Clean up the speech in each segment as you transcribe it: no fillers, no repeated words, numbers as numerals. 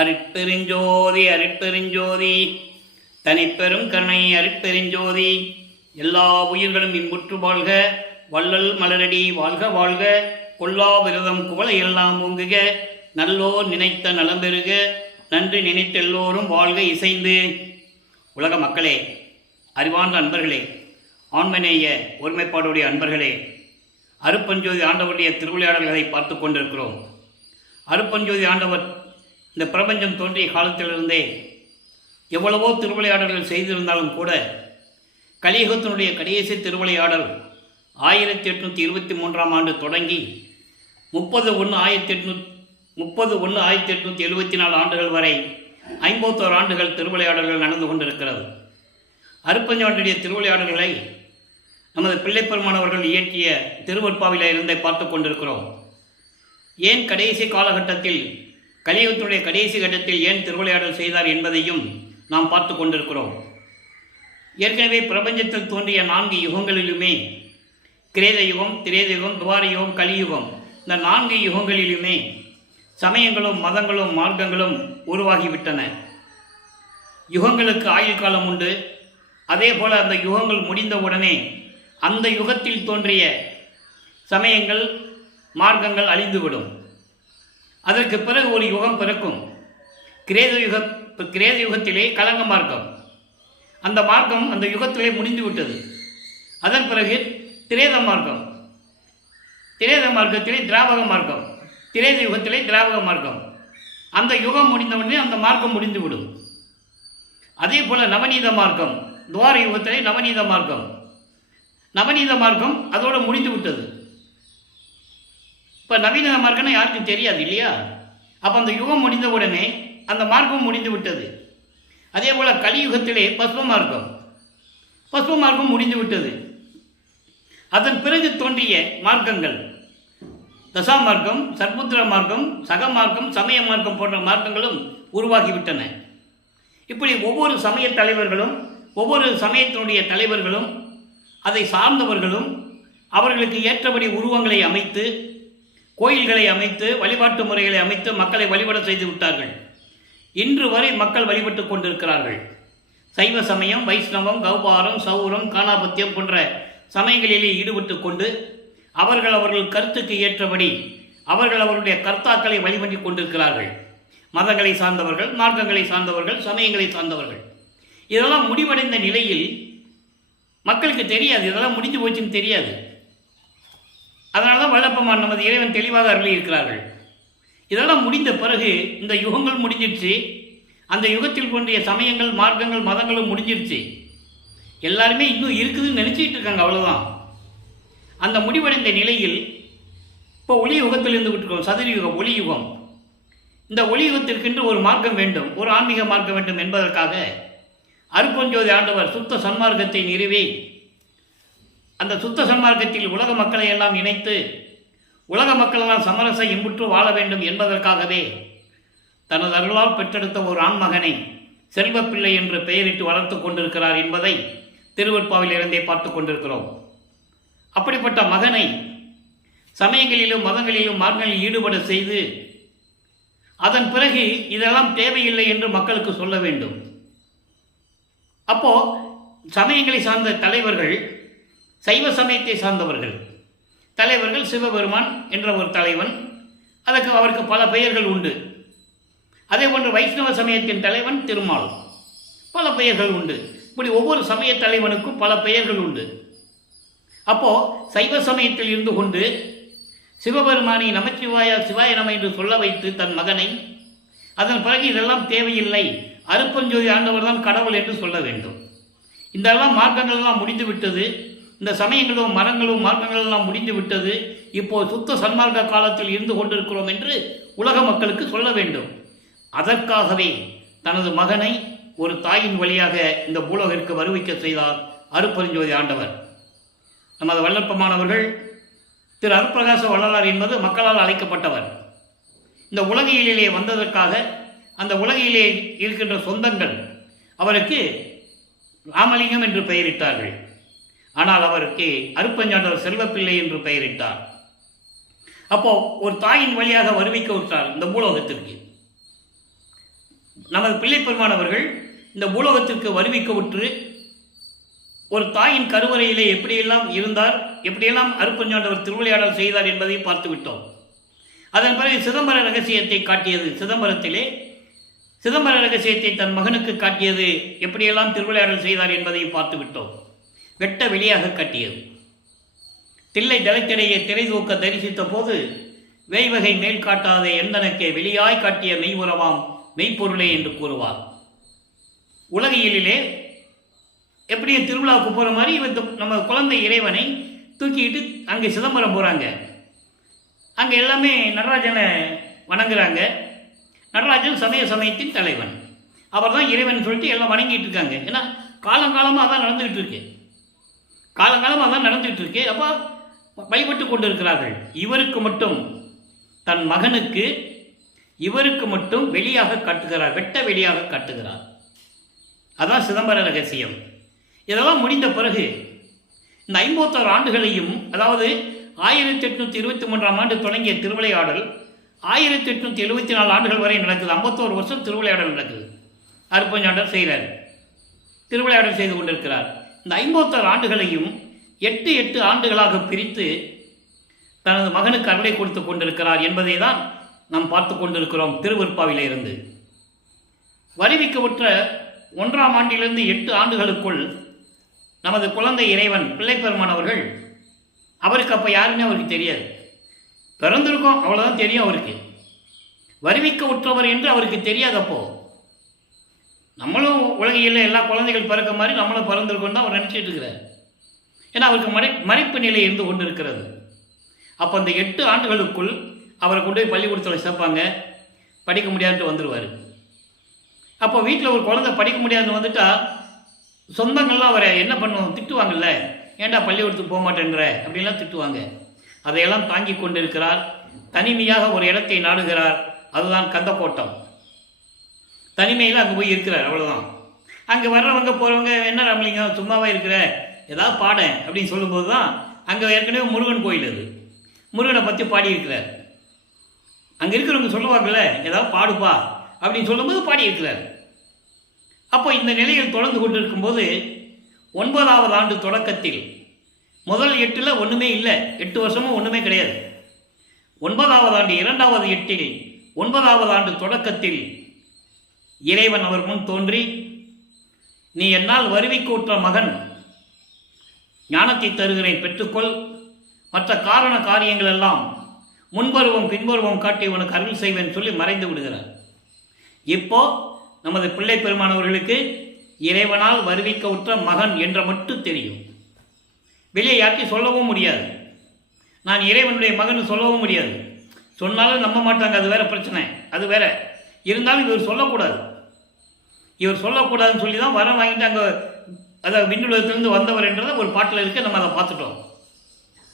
அருட்பெருஞ்சோதி அருட்பெருஞ்சோதி தனிப்பெரும் கருணை அருட்பெருஞ்சோதி. எல்லா உயிர்களும் இன்புற்று வாழ்க, வள்ளல் மலரடி வாழ்க வாழ்க, கொல்லா விரதம் குவளை எல்லாம் ஓங்குக, நல்லோர் நினைத்த நலம் பெறுக, நன்றி நினைத்த எல்லோரும் வாழ்க இசைந்து. உலக மக்களே, அறிவார்ந்த அன்பர்களே, ஆண்மநேய ஒருமைப்பாடுடைய அன்பர்களே, அருட்பெருஞ்சோதி ஆண்டவருடைய திருவிளையாடல்களை பார்த்து கொண்டிருக்கிறோம். அருட்பெருஞ்சோதி ஆண்டவர் இந்த பிரபஞ்சம் தோன்றிய காலத்திலிருந்தே எவ்வளவோ திருவிளையாடல்கள் செய்திருந்தாலும் கூட கலியுகத்தினுடைய கடைசி திருவிளையாடல் 1823 தொடங்கி 30/1/1874 ஆண்டுகள் வரை 51 ஆண்டுகள் திருவிளையாடல்கள் நடந்து கொண்டிருக்கிறது. அருட்பெருஞ்சோதியுடைய திருவிளையாடல்களை நமது பிள்ளைப்பெருமானவர்கள் இயற்றிய திருவருட்பாவில இருந்தே பார்த்து கொண்டிருக்கிறோம். ஏன் கடைசி காலகட்டத்தில், கலியுகத்தினுடைய கடைசி கட்டத்தில் ஏன் திருவிளையாடல் செய்தார் என்பதையும் நாம் பார்த்து கொண்டிருக்கிறோம். ஏற்கனவே பிரபஞ்சத்தில் தோன்றிய 4 யுகங்களிலுமே, கிரேத யுகம், திரேத யுகம், துவார யுகம், கலியுகம், இந்த 4 யுகங்களிலுமே சமயங்களும் மதங்களும் மார்க்கங்களும் உருவாகிவிட்டன. யுகங்களுக்கு ஆயுள் காலம் உண்டு. அதே போல அந்த யுகங்கள் முடிந்தவுடனே அந்த யுகத்தில் தோன்றிய சமயங்கள் மார்க்கங்கள் அழிந்துவிடும். அதற்கு பிறகு ஒரு யுகம் பிறக்கும். கிரேத யுகத்திலே கலங்க மார்க்கம், அந்த மார்க்கம் அந்த யுகத்திலே முடிந்து விட்டது. அதன் பிறகு திரேத மார்க்கம், திரேத மார்க்கத்திலே திராவக மார்க்கம், திரேத யுகத்திலே திராவக மார்க்கம், அந்த யுகம் முடிந்தவுடனே அந்த மார்க்கம் முடிந்துவிடும். அதே போல நவநீத மார்க்கம், துவார யுகத்திலே நவநீத மார்க்கம், நவநீத மார்க்கம் அதோடு முடிந்து விட்டது. இப்போ நவீன மார்க்கம்னா யாருக்கும் தெரியாது இல்லையா? அப்போ அந்த யுகம் முடிந்த உடனே அந்த மார்க்கம் முடிந்து விட்டது. அதே போல் கலியுகத்திலே பஸ்ம மார்க்கம் முடிந்து விட்டது. அதன் பிறகு தோன்றிய மார்க்கங்கள் தசா மார்க்கம், சர்புத்திர மார்க்கம், சக மார்க்கம், சமய மார்க்கம் போன்ற மார்க்கங்களும் உருவாகிவிட்டன. இப்படி ஒவ்வொரு சமய தலைவர்களும், ஒவ்வொரு சமயத்தினுடைய தலைவர்களும், அதை சார்ந்தவர்களும் அவர்களுக்கு ஏற்றபடி உருவங்களை அமைத்து, கோயில்களை அமைத்து, வழிபாட்டு முறைகளை அமைத்து மக்களை வழிபட செய்து விட்டார்கள். இன்று வரை மக்கள் வழிபட்டு கொண்டிருக்கிறார்கள். சைவ சமயம், வைஷ்ணவம், கௌபாரம், சௌரம், காணாபத்தியம் போன்ற சமயங்களிலே ஈடுபட்டு கொண்டு அவர்கள் கருத்துக்கு ஏற்றபடி அவர்களுடைய கர்த்தாக்களை வழிபட்டு கொண்டிருக்கிறார்கள். மதங்களை சார்ந்தவர்கள், மார்க்கங்களை சார்ந்தவர்கள், சமயங்களை சார்ந்தவர்கள். இதெல்லாம் முடிவடைந்த நிலையில் மக்களுக்கு தெரியாது, இதெல்லாம் முடிஞ்சு போச்சுன்னு தெரியாது. அதனால தான் வல்லப்பெருமான் நமது இறைவன் தெளிவாக அருளி இருக்கிறார்கள். இதெல்லாம் முடிந்த பிறகு இந்த யுகங்கள் முடிஞ்சிருச்சு. அந்த யுகத்தில் தோன்றிய சமயங்கள், மார்க்கங்கள், மதங்களும் முடிஞ்சிருச்சு. எல்லாருமே இன்னும் இருக்குதுன்னு நினச்சிட்டு இருக்காங்க, அவ்வளோதான். அந்த முடிவடைந்த நிலையில் இப்போ ஒளி யுகத்தில் இருந்து விட்டுருக்கோம், சதுரயுகம், ஒளி யுகம். இந்த ஒளி யுகத்திற்கென்று ஒரு மார்க்கம் வேண்டும், ஒரு ஆன்மீக மார்க்கம் வேண்டும் என்பதற்காக அருட்பெருஞ்சோதி ஆண்டவர் சுத்த சன்மார்க்கத்தை நிறுவி, அந்த சுத்த சன்மார்க்கத்தில் உலக மக்களை எல்லாம் இணைத்து உலக மக்களெல்லாம் சமரச இன்புற்று வாழ வேண்டும் என்பதற்காகவே தனது அருளால் பெற்றெடுத்த ஒரு ஆண்மகனை செல்வப்பிள்ளை என்று பெயரிட்டு வளர்த்து கொண்டிருக்கிறார் என்பதை திருவருட்பாவில் இருந்தே பார்த்து கொண்டிருக்கிறோம். அப்படிப்பட்ட மகனை சமயங்களிலும் மதங்களிலும் மார்க்கங்களில் ஈடுபட செய்து அதன் பிறகு இதெல்லாம் தேவையில்லை என்று மக்களுக்கு சொல்ல வேண்டும். அப்போ சமயங்களை சார்ந்த தலைவர்கள், சைவ சமயத்தை சார்ந்தவர்கள் தலைவர்கள், சிவபெருமான் என்ற ஒரு தலைவன், அவருக்கு பல பெயர்கள் உண்டு. அதே போன்று வைஷ்ணவ சமயத்தின் தலைவன் திருமால், பல பெயர்கள் உண்டு. இப்படி ஒவ்வொரு சமய தலைவனுக்கும் பல பெயர்கள் உண்டு. அப்போ சைவ சமயத்தில் இருந்து கொண்டு சிவபெருமானை நமச்சிவாயா சிவாய நம என்று சொல்ல வைத்து தன் மகனை, அதன் பிறகு இதெல்லாம் தேவையில்லை, அருட்பெருஞ்சோதி ஆண்டவர் தான் கடவுள் என்று சொல்ல வேண்டும். இதெல்லாம் மார்க்கங்கள் எல்லாம் முடிந்து விட்டது. இந்த சமயங்களும் மரங்களும் மார்க்கங்கள் எல்லாம் முடிந்து விட்டது. இப்போ சுத்த சன்மார்க்க காலத்தில் இருந்து கொண்டிருக்கிறோம் என்று உலக மக்களுக்கு சொல்ல வேண்டும். அதற்காகவே தனது மகனை ஒரு தாயின் வழியாக இந்த பூலோகிற்கு வருவிக்க செய்தார் அருட்பெருஞ்சோதி ஆண்டவர். நமது வல்லப்பெருமானவர்கள் திரு அருட்பிரகாச வள்ளலார் என்பது மக்களால் அழைக்கப்பட்டவர். இந்த உலகியலிலே வந்ததற்காக அந்த உலகிலே இருக்கின்ற சொந்தங்கள் அவருக்கு ராமலிங்கம் என்று பெயரிட்டார்கள். ஆனால் அவருக்கு அருட்பெருஞ்சாண்டவர் செல்வப்பிள்ளை என்று பெயரிட்டார். அப்போ ஒரு தாயின் வழியாக வருவிக்க விட்டார் இந்த பூலோகத்திற்கு. நமது பிள்ளைப்பெருமானவர்கள் இந்த பூலோகத்திற்கு வருவிக்க உற்று ஒரு தாயின் கருவறையிலே எப்படியெல்லாம் இருந்தார், எப்படியெல்லாம் அருட்பெருஞ்சாண்டவர் திருவிளையாடல் செய்தார் என்பதை பார்த்து விட்டோம். அதன் பிறகு சிதம்பர ரகசியத்தை காட்டியது. சிதம்பர ரகசியத்தை தன் மகனுக்கு காட்டியது, எப்படியெல்லாம் திருவிளையாடல் செய்தார் என்பதையும் பார்த்து விட்டோம். வெட்ட வெளியாக காட்டியது. தில்லை தளத்திடையே திரை தூக்க தரிசித்த போது வேய்வகை மேல் காட்டாதே எந்தனக்கே வெளியாய் காட்டிய மெய்வுறவாம் மெய்ப்பொருளே என்று கூறுவார். உலகியலிலே எப்படியும் திருவிழாவுக்கு போகிற மாதிரி நம்ம குழந்தை இறைவனை தூக்கிட்டு அங்கே சிதம்பரம் போகிறாங்க. அங்கே எல்லாமே நடராஜனை வணங்குறாங்க. நடராஜன் சமயத்தின் தலைவன், அவர் தான் இறைவன் சொல்லிட்டு எல்லாம் வணங்கிட்டு இருக்காங்க. ஏன்னா காலங்காலமாக அதான் நடந்துகிட்டு இருக்கு. அப்போ வழிபட்டு கொண்டு இருக்கிறார்கள். இவருக்கு மட்டும், தன் மகனுக்கு இவருக்கு மட்டும் வெளியாக காட்டுகிறார், வெட்ட வெளியாக காட்டுகிறார். அதான் சிதம்பர ரகசியம். இதெல்லாம் முடிந்த பிறகு இந்த 51 ஆண்டுகளையும், அதாவது 1823ஆம் ஆண்டு தொடங்கிய திருவிளையாடல் 1874 ஆண்டுகள் வரை நடக்குது. 51 வருஷம் திருவிளையாடல் நடக்குது. அருட்பெருஞ்சாண்டவர் செய்கிறார், திருவிளையாடல் செய்து கொண்டிருக்கிறார். இந்த 51 ஆண்டுகளையும் 8 ஆண்டுகளாக பிரித்து தனது மகனுக்கு அருளை கொடுத்து கொண்டிருக்கிறார் என்பதை தான் நாம் பார்த்து கொண்டிருக்கிறோம். திருவருட்பாவிலே இருந்து வருவிக்கப்பட்ட 1ஆம் ஆண்டிலிருந்து 8 ஆண்டுகளுக்குள் நமது குழந்தை இறைவன் பிள்ளைப்பெருமானவர்கள், அவருக்கு அப்போ யாருன்னு அவருக்கு தெரியாது. பிறந்திருக்கோம் அவ்வளோதான் தெரியும் அவருக்கு. வருவிக்க உற்றவர் என்று அவருக்கு தெரியாதப்போ, நம்மளும் உலகையில் எல்லா குழந்தைகள் பிறக்க மாதிரி நம்மளும் பிறந்திருக்கோம் தான் அவர் நினச்சிட்டு இருக்கிறார். ஏன்னா அவருக்கு மறைப்பு நிலை இருந்து கொண்டு இருக்கிறது. அப்போ அந்த 8 ஆண்டுகளுக்குள் அவரை கொண்டு போய் பள்ளிக்கூடத்தில் சேர்ப்பாங்க. படிக்க முடியாதுன்ட்டு வந்துடுவார். அப்போ வீட்டில் ஒரு குழந்தை படிக்க முடியாதுன்னு வந்துட்டா சொந்தங்கள்லாம் அவரை என்ன பண்ணுவோம், திட்டுவாங்கல்ல, ஏன்டா பள்ளிக்கூடத்துக்கு போக மாட்டேன்ற அப்படின்லாம் திட்டுவாங்க. அதையெல்லாம் தாங்கி கொண்டிருக்கிறார். தனிமையாக ஒரு இடத்தை நாடுகிறார். அதுதான் கந்தக்கோட்டம். தனிமையில் அங்கே போய் இருக்கிறார், அவ்வளோதான். அங்கே வர்றவங்க போகிறவங்க, என்ன ராமலிங்கம் சும்மாவே இருக்கிற, ஏதாவது பாட அப்படின்னு சொல்லும்போது தான், அங்கே ஏற்கனவே முருகன் கோயில், அது முருகனை பற்றி பாடியிருக்கிறார். அங்கே இருக்கிறவங்க சொல்லுவாங்கள்ல, ஏதாவது பாடுப்பா அப்படின்னு சொல்லும்போது பாடியிருக்கிறார். அப்போ இந்த நிலையில் தொடர்ந்து கொண்டிருக்கும்போது 9ஆவது ஆண்டு தொடக்கத்தில், முதல் 8ல் ஒன்றுமே இல்லை, 8 வருஷமும் ஒன்றுமே கிடையாது. 9ஆவது ஆண்டு 2வது 8ல் 9ஆவது ஆண்டு தொடக்கத்தில் இறைவன் அவர் முன் தோன்றி, நீ என்னால் வருவிக்க உற்ற மகன், ஞானத்தை தருகிறேன், பெற்றுக்கொள், மற்ற காரண காரியங்கள் எல்லாம் முன்பருவம் பின்பருவம் காட்டி உனக்கு அருள் செய்வேன் சொல்லி மறைந்து விடுகிறார். இப்போ நமது பிள்ளை பெருமானவர்களுக்கு இறைவனால் வருவிக்க உற்ற மகன் என்ற மட்டும் தெரியும். வெளியே யார்ட்டையும் சொல்லவும் முடியாது. நான் இறைவனுடைய மகன் சொல்லவும் முடியாது. சொன்னாலும் நம்ப மாட்டாங்க, அது வேற பிரச்சனை, அது வேற. இருந்தாலும் இவர் சொல்லக்கூடாது. இவர் சொல்லக்கூடாதுன்னு சொல்லி தான் வரம் வாங்கிட்டு அங்கே, அதாவது விண்ணுலகத்திலிருந்து வந்தவர் என்றதை ஒரு பாட்டில் இருக்க நம்ம அதை பார்த்துட்டோம்.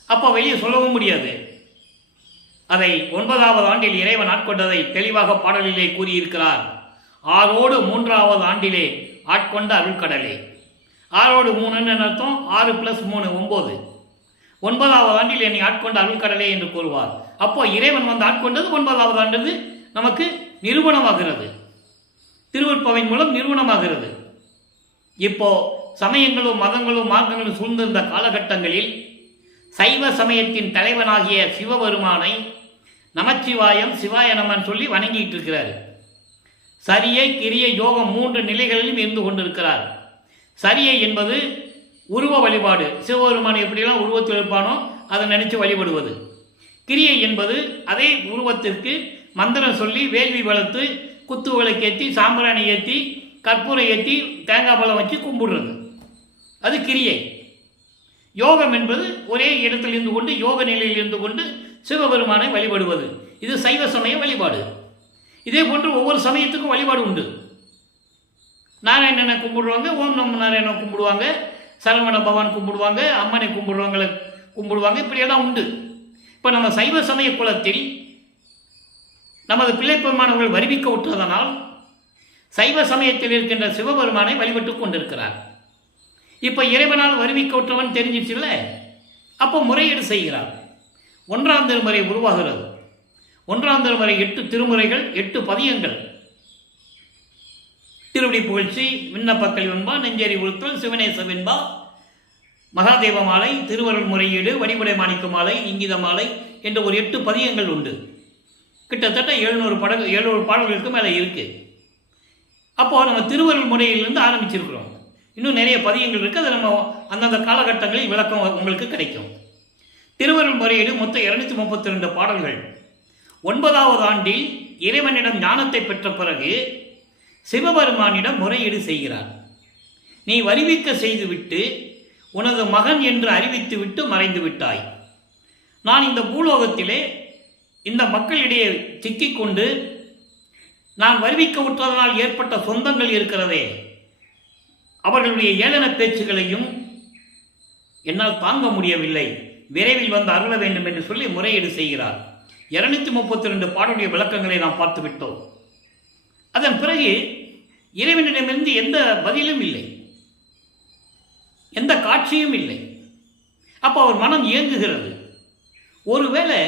அப்போ வெளியே சொல்லவும் முடியாது. அதை 9ஆவது ஆண்டில் இறைவன் ஆட்கொண்டதை தெளிவாக பாடலிலே கூறியிருக்கிறார். 6ஓடு 3ஆவது ஆண்டிலே ஆட்கொண்ட அருள்கடலே. 6ஓடு 3ன்னு அர்த்தம், 6 + 3 9. 9ஆவது ஆண்டில் என்னை ஆட்கொண்ட அருள்கடலே என்று கூறுவார். அப்போ இறைவன் வந்து ஆட்கொண்டது 9ஆவது ஆண்டு நமக்கு நிரூபணமாகிறது. திருவருட்பாவின் மூலம் நிரூபணமாகிறது. இப்போ சமயங்களும் மதங்களும் மார்க்கங்களும் சூழ்ந்திருந்த காலகட்டங்களில் சைவ சமயத்தின் தலைவனாகிய சிவபெருமானை நமச்சிவாயம் சிவாய நமன் சொல்லி வணங்கிட்டு இருக்கிறார். சரியை கிரியை யோகம் 3 நிலைகளிலும் இருந்து கொண்டிருக்கிறார். சரியை என்பது உருவ வழிபாடு, சிவபெருமானை எப்படியெல்லாம் உருவத்தில் இருப்பானோ அதை நினைச்சு வழிபடுவது. கிரியை என்பது அதே உருவத்திற்கு மந்திரம் சொல்லி வேள்வி வளர்த்து குத்து விளக்கேற்றி சாம்பிராணி ஏற்றி கற்பூரம் ஏற்றி தேங்காய் பழம் வச்சு கும்பிடுறது, அது கிரியை. யோகம் என்பது ஒரே இடத்தில் இருந்து கொண்டு யோக நிலையில் இருந்து கொண்டு சிவபெருமானை வழிபடுவது, இது சைவ சமய வழிபாடு. இதே போன்று ஒவ்வொரு சமயத்துக்கும் வழிபாடு உண்டு. நாராயணனை கும்பிடுவாங்க, ஓம் நம்ம நாராயணனை கும்பிடுவாங்க, சரவண பகவான் கும்பிடுவாங்க, அம்மனை கும்பிடுறவங்களை கும்பிடுவாங்க, இப்படியெல்லாம் உண்டு. இப்போ நம்ம சைவ சமய குலத்தில் நமது பிள்ளைப்பெருமானவர்கள் வருவிக்க விட்டதனால் சைவ சமயத்தில் இருக்கின்ற சிவபெருமானை வழிபட்டு கொண்டிருக்கிறார். இப்போ இறைவனால் வருவிக்க விட்டவன் தெரிஞ்சிச்சுல்ல, அப்போ முறையீடு செய்கிறார். 1ஆம் திருமுறை உருவாகிறது. 1ஆம் திருமுறை 8 திருமுறைகள் 8 பதியங்கள். திருவடி புகழ்ச்சி, விண்ணப்பக்கல் வெண்பா, நெஞ்சேரி உறுத்தல், சிவனேச வெண்பா, மகாதேவ மாலை, திருவருள் முறையீடு, வடிவுடை மாணிக்க மாலை, இங்கித மாலை என்ற ஒரு 8 பதியங்கள் உண்டு. கிட்டத்தட்ட 700 பாடல்களுக்கு மேலே இருக்குது. அப்போது நம்ம திருவருள் முறையிலிருந்து ஆரம்பிச்சிருக்கிறோம். இன்னும் நிறைய பதியங்கள் இருக்குது. அது நம்ம அந்தந்த காலகட்டங்களில் விளக்கம் உங்களுக்கு கிடைக்கும். திருவருள் முறையீடு மொத்தம் 232 பாடல்கள். 9வது ஆண்டில் இறைவனிடம் ஞானத்தை பெற்ற பிறகு சிவபெருமானிடம் முறையீடு செய்கிறார். நீ வருவிக்க செய்துவிட்டு உனது மகன் என்று அறிவித்துவிட்டு மறைந்து விட்டாய். நான் இந்த பூலோகத்திலே இந்த மக்களிடையே சிக்கிக்கொண்டு நான் வருவிக்க உற்றதனால் ஏற்பட்ட சொந்தங்கள் இருக்கிறதே, அவர்களுடைய ஏளன பேச்சுகளையும் என்னால் தாங்க முடியவில்லை, விரைவில் வந்து அருள வேண்டும் என்று சொல்லி முறையீடு செய்கிறார். 232 பாடலுடைய விளக்கங்களை நாம் பார்த்து விட்டோம். அதன் பிறகு இறைவனிடமிருந்து எந்த பதிலும் இல்லை, எந்த காட்சியும் இல்லை. அப்போ அவர் மனம் இயங்குகிறது. ஒருவேளை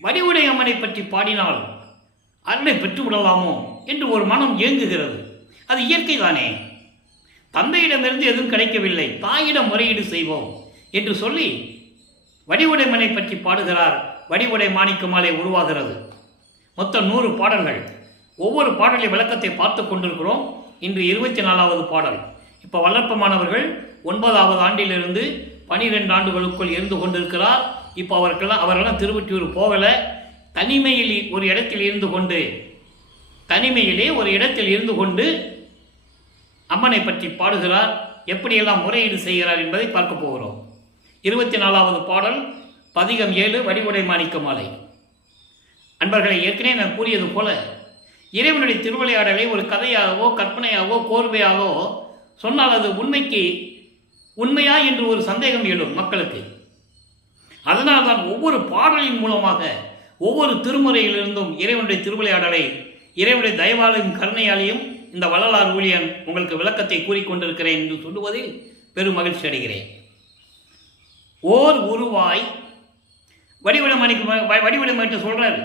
வடிவுடை அம்மனை பற்றி பாடினால் அருளை பெற்று விடலாமோ என்று ஒரு மனம் இயங்குகிறது. அது இயற்கை தானே. தந்தையிடமிருந்து எதுவும் கிடைக்கவில்லை, தாயிடம் முறையீடு செய்வோம் என்று சொல்லி வடிவுடை அம்மனை பற்றி பாடுகிறார். வடிவுடை மாணிக்க மாலை உருவாகிறது. மொத்தம் 100 பாடல்கள். ஒவ்வொரு பாடலின் விளக்கத்தை பார்த்து கொண்டிருக்கிறோம். இன்று 24வது பாடல். இப்போ வல்லற்பமானவர்கள் 9வது ஆண்டிலிருந்து 12 ஆண்டுகளுக்குள் இருந்து கொண்டிருக்கிறார். இப்போ அவர்களெல்லாம் திருவொற்றியூர் போகலை. தனிமையிலே ஒரு இடத்தில் இருந்து கொண்டு அம்மனை பற்றி பாடுகிறார். எப்படியெல்லாம் முறையீடு செய்கிறார் என்பதை பார்க்க போகிறோம். 24வது பாடல், பதிகம் 7, வடிவுடை மாணிக்க மாலை. அன்பர்களை, ஏற்கனவே நான் கூறியது போல இறைவனுடைய திருவிளையாடலை ஒரு கதையாகவோ கற்பனையாகவோ கோர்வையாகவோ சொன்னால் அது உண்மையா என்று ஒரு சந்தேகம் எழும் மக்களுக்கு. அதனால்தான் ஒவ்வொரு பாடலின் மூலமாக ஒவ்வொரு திருமுறையிலிருந்தும் இறைவனுடைய திருவிளையாடலை இறைவனுடைய தயவாலையும் கருணையாலையும் இந்த வள்ளலார் ஊழியன் உங்களுக்கு விளக்கத்தை கூறிக்கொண்டிருக்கிறேன் என்று சொல்லுவதில் பெரும் மகிழ்ச்சி அடைகிறேன். ஓர் உருவாய் வடிவடமணிக்கு சொல்றார்.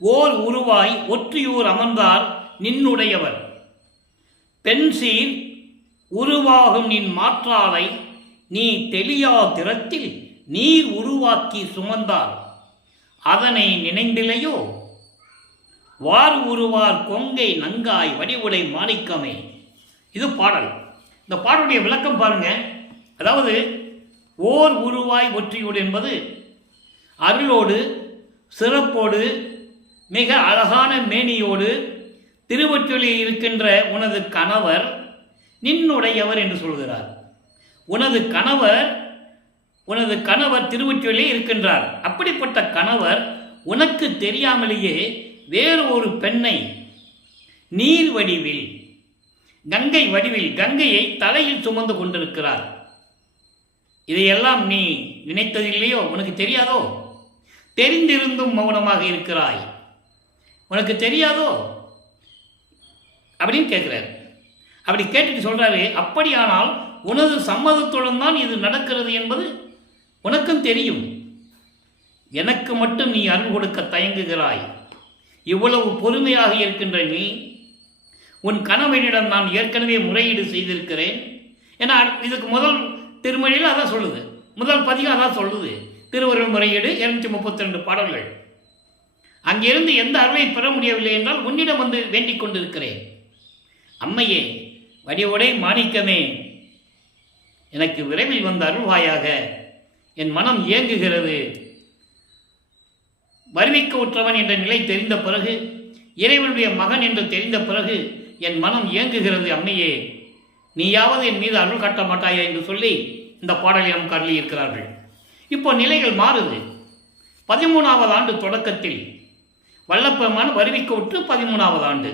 ஓர் உருவாய் ஒற்றியூர் அமர்ந்தார் நின்னுடையவர், பெண்சீர் உருவாகும் நின் மாற்றாலை நீ தெளியா திறத்தில் நீர் உருவாக்கி சுமந்தார், அதனை நினைந்திலையோ வார் உருவார் கொங்கை நங்காய் வடிவுடை மாணிக்கமே. இது பாடல். இந்த பாடலுடைய விளக்கம் பாருங்க. அதாவது ஓர் உருவாய் ஒற்றியூர் என்பது அருளோடு சிறப்போடு மிக அழகான மேனியோடு திருவொற்றியூரில் இருக்கின்ற உனது கணவர் நின்னுடையவர் என்று சொல்கிறார். உனது கணவர் திருவொற்றியூரிலே இருக்கின்றார். அப்படிப்பட்ட கணவர் உனக்கு தெரியாமலேயே வேறு ஒரு பெண்ணை நீர் வடிவில் கங்கையை தலையில் சுமந்து கொண்டிருக்கிறார். இதையெல்லாம் நீ நினைத்ததில்லையோ? உனக்கு தெரியாதோ? தெரிந்திருந்தும் மௌனமாக இருக்கிறாய், உனக்கு தெரியாதோ அப்படின்னு கேட்கிறார். அப்படி கேட்டுட்டு சொல்றாரு, அப்படியானால் உனது சம்மதத்துடன் தான் இது நடக்கிறது என்பது உனக்கும் தெரியும். எனக்கு மட்டும் நீ அருள் கொடுக்க தயங்குகிறாய். இவ்வளவு பொறுமையாக இருக்கின்ற நீ, உன் கணவனிடம் நான் ஏற்கனவே முறையீடு செய்திருக்கிறேன். ஏன்னா இதுக்கு முதல் திருமொழியில் அதான் சொல்லுது, முதல் பதிகம் அதான் சொல்லுது. திருவருள் முறையீடு 232 பாடல்கள். அங்கிருந்து எந்த அருளை பெற முடியவில்லை என்றால் உன்னிடம் வந்து வேண்டிக் கொண்டிருக்கிறேன். அம்மையே, வடிவுடை மாணிக்கமே, எனக்கு விரைவில் வந்து அருள்வாயாக. என் மனம் இயங்குகிறது. வருவிக்க உற்றவன் என்ற நிலை தெரிந்த பிறகு, இறைவனுடைய மகன் என்று தெரிந்த பிறகு என் மனம் இயங்குகிறது. அம்மையே, நீயாவது என் மீது அருள் காட்ட மாட்டாயா என்று சொல்லி இந்த பாடலை நாம் கருளி இருக்கிறார்கள். இப்போ நிலைகள் மாறுது. 13வது ஆண்டு தொடக்கத்தில் வல்லப்பெருமான் வருவிக்க உற்று 13வது ஆண்டு.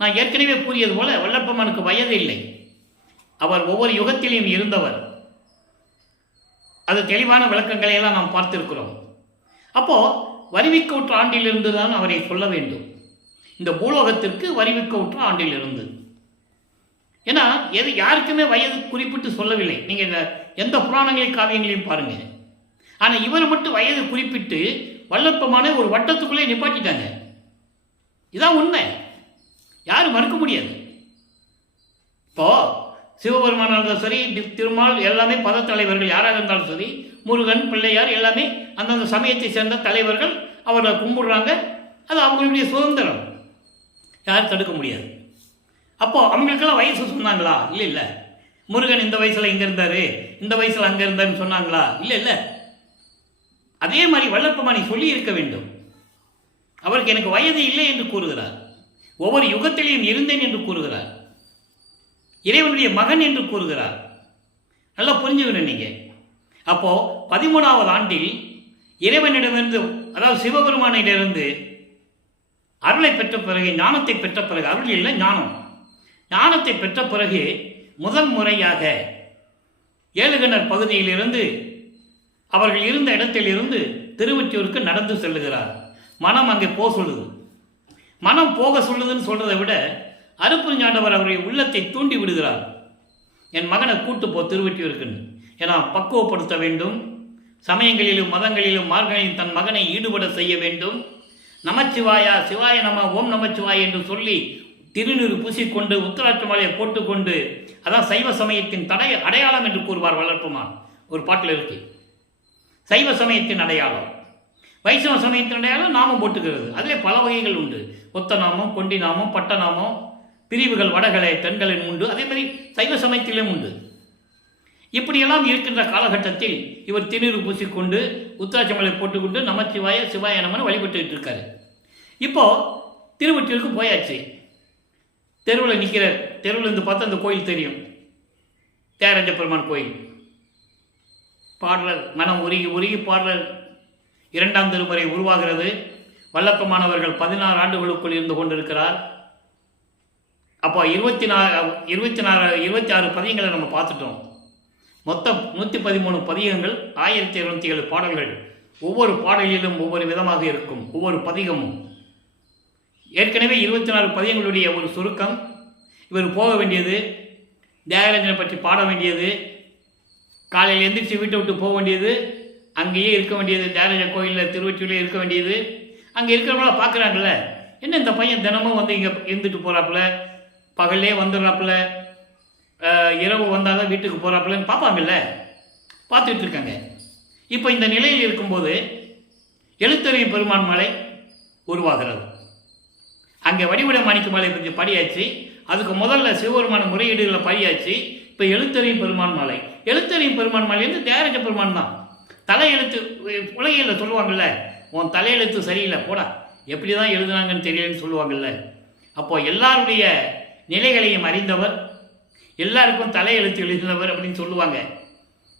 நான் ஏற்கனவே கூறியது போல வல்லப்பெருமானுக்கு வயது இல்லை. அவர் ஒவ்வொரு யுகத்திலையும் இருந்தவர். அது தெளிவான விளக்கங்களை எல்லாம் நாம் பார்த்திருக்கிறோம். அப்போ வருவிக்க உற்ற ஆண்டிலிருந்து தான் அவரை சொல்ல வேண்டும். இந்த பூலோகத்திற்கு வருவிக்க உற்ற ஆண்டிலிருந்து. ஏன்னா யாருக்குமே வயது குறிப்பிட்டு சொல்லவில்லை. நீங்கள் எந்த புராணங்களையும் காவியங்களையும் பாருங்க. ஆனால் இவர் மட்டும் வயது குறிப்பிட்டு வல்லப்பெருமானை ஒரு வட்டத்துக்குள்ளே நிப்பாட்டிட்டாங்க. இதான் உண்மை. யாரும் மறுக்க முடியாது. இப்போ சிவபெருமானாக இருந்தாலும் சரி, திருமால் எல்லாமே பத தலைவர்கள் யாராக இருந்தாலும் சரி, முருகன், பிள்ளையார் எல்லாமே அந்தந்த சமயத்தை சேர்ந்த தலைவர்கள். அவரை கும்பிடுறாங்க, அது அவங்களுடைய சுதந்திரம், யாரும் தடுக்க முடியாது. அப்போது அவங்களுக்கெல்லாம் வயசு சொன்னாங்களா? இல்லை இல்லை. முருகன் இந்த வயசில் இங்கே இருந்தார், இந்த வயசில் அங்கே இருந்தாருன்னு சொன்னாங்களா? இல்லை இல்லை. அதே மாதிரி வல்லற்பமானி சொல்லி இருக்க வேண்டும். அவருக்கு எனக்கு வயது இல்லை என்று கூறுகிறார். ஒவ்வொரு யுகத்திலையும் இருந்தேன் என்று கூறுகிறார். இறைவனுடைய மகன் என்று கூறுகிறார். நல்லா புரிஞ்சுக்கணும் நீங்கள். அப்போது 13வது ஆண்டில் இறைவனிடமிருந்து, அதாவது சிவபெருமானிடமிருந்து அருளை பெற்ற பிறகு, ஞானத்தை பெற்ற பிறகு, அருள் இல்லை ஞானம், ஞானத்தை பெற்ற பிறகு முதல் முறையாக ஏழுகிணர் பகுதியிலிருந்து அவர்கள் இருந்த இடத்திலிருந்து திருவொற்றியூருக்கு நடந்து செல்லுகிறார். மனம் அங்கே போக சொல்லுது. மனம் போக சொல்லுதுன்னு சொல்கிறத விட அருட்பெருஞ்சாண்டவர் அவருடைய உள்ளத்தை தூண்டி விடுகிறார். என் மகனை கூட்டு போ திருவொற்றியூருக்குன்னு. ஏன்னா பக்குவப்படுத்த வேண்டும். சமயங்களிலும் மதங்களிலும் மார்களிலும் தன் மகனை ஈடுபட செய்ய வேண்டும். நமச்சிவாயா, சிவாய நம, ஓம் நமச்சிவாய் என்று சொல்லி திருநீறு பூசிக்கொண்டு உத்தராட்சி மாலையை போட்டுக்கொண்டு, அதான் சைவ சமயத்தின் அடையாளம் என்று கூறுவார் வளர்ப்புமான். ஒரு பாட்டில் இருக்கு, சைவ சமயத்தின் அடையாளம். வைஷ்ணவ சமயத்தின் அடையாளம் நாமம் போட்டுக்கிறது. அதில் பல வகைகள் உண்டு. ஒத்த நாமம், கொண்டி நாமம், பட்ட நாமம், பிரிவுகள் வடகலை தென்களின் உண்டு. அதே மாதிரி சைவ சமயத்திலும் உண்டு. இப்படியெல்லாம் இருக்கின்ற காலகட்டத்தில் இவர் திருநீறு பூசிக்கொண்டு உத்தராட்சி மாலையை போட்டுக்கொண்டு நமச்சிவாய சிவாய நமன்னு வழிபட்டுக்கிட்டு இருக்காரு. இப்போது திருவொற்றியூருக்கு போயாச்சு. தெருவில் நிற்கிறார். தெருவில் இருந்து பார்த்தா அந்த கோயில் தெரியும், தியாகராஜ பெருமான் கோயில். பாடலர் மனம் உருகி உருகி பாடலர். 2ஆம் திருமுறை உருவாகிறது. வல்லப்பமானவர்கள் 16 ஆண்டுகளுக்குள் இருந்து கொண்டிருக்கிறார். அப்போ 26 பதியங்களை நம்ம பார்த்துட்டோம். மொத்தம் 113 பதிகங்கள், 1207 பாடல்கள். ஒவ்வொரு பாடலிலும் ஒவ்வொரு விதமாக இருக்கும், ஒவ்வொரு பதிகமும். ஏற்கனவே 24 பதியங்களுடைய ஒரு சுருக்கம். இவர் போக வேண்டியது, தியாகராஜனை பற்றி பாட வேண்டியது, காலையில் எந்திரிச்சு வீட்டை விட்டு போக வேண்டியது, அங்கேயே இருக்க வேண்டியது, தியாகராஜ கோயிலில் திருவொற்றியூரில் இருக்க வேண்டியது. அங்கே இருக்கிறவங்கள பார்க்குறாங்கல்ல, என்ன இந்த பையன் தினமும் வந்து இங்கே இருந்துட்டு போகிறாப்புல, பகல்லே வந்துடுறாப்புல, இரவு வந்தால் தான் வீட்டுக்கு போகிறாப்புலன்னு பார்ப்பாங்கல்ல, பார்த்துட்டு இருக்காங்க. இப்போ இந்த நிலையில் இருக்கும்போது எழுத்தறியும் பெருமான் மலை உருவாகிறது. அங்கே வடிவுடை மாணிக்க மலை பற்றி படியாச்சு. அதுக்கு முதல்ல சிவபெருமான முறையீடுகளை படியாச்சு. இப்போ எழுத்தறியும் பெருமான் மலை. எழுத்தறியும் பெருமான் மலைன்னு தியாகராஜ பெருமான் தான். தலையெழுத்து உலகில் சொல்லுவாங்கள்ல, உன் தலையெழுத்து சரியில்லை போடா, எப்படி தான் எழுதுனாங்கன்னு தெரியலன்னு சொல்லுவாங்கள்ல. அப்போது எல்லாருடைய நிலைகளையும் அறிந்தவர், எல்லாருக்கும் தலையெழுத்து எழுதினவர் அப்படின்னு சொல்லுவாங்க.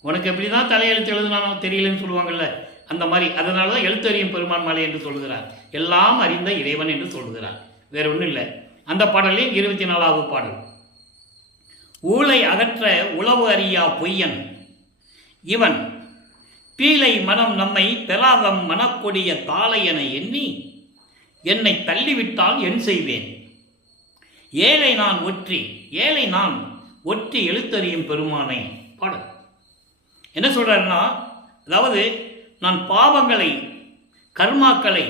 உனக்கு எப்படி தான் தலையெழுத்து எழுதுனாலும் தெரியலன்னு சொல்லுவாங்கள்ல, அந்த மாதிரி. அதனால தான் எழுத்தறியும் பெருமான் மலை என்று சொல்கிறார். எல்லாம் அறிந்த இறைவன் என்று சொல்கிறார், வேற ஒன்றும் இல்லை. அந்த பாடலில் 24வது பாடல். ஊழை அகற்ற உளவு அறியா பொய்யன் இவன், பீலை மனம் நம்மை பெறாதம் மனக்கொடிய தாளை என எண்ணி என்னை தள்ளிவிட்டால் என் செய்வேன். ஏழை நான் ஒற்றி எழுத்தறியும் பெருமானை. பாடல் என்ன சொல்றாருன்னா, அதாவது நான் பாவங்களை, கர்மாக்களை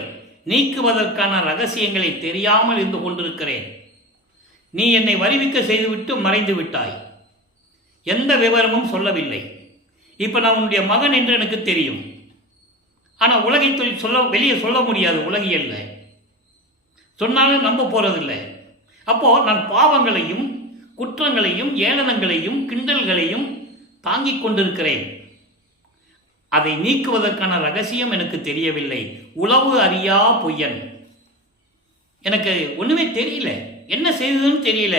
நீக்குவதற்கான ரகசியங்களை தெரியாமல் இருந்து கொண்டிருக்கிறேன். நீ என்னை வருவிக்க செய்துவிட்டு மறைந்து விட்டாய், எந்த விவரமும் சொல்லவில்லை. இப்போ நான் உன்னுடைய மகன் என்று எனக்கு தெரியும், ஆனால் உலகத்தில் வெளியே சொல்ல முடியாது. உலகியல்ல சொன்னாலும் நம்ப போறதில்லை. அப்போது நான் பாவங்களையும் குற்றங்களையும் ஏளனங்களையும் கிண்டல்களையும் தாங்கிக் கொண்டிருக்கிறேன். அதை நீக்குவதற்கான ரகசியம் எனக்கு தெரியவில்லை. உளவு அறியா பொய்யன், எனக்கு ஒன்றுமே தெரியல, என்ன செய்ததுன்னு தெரியல.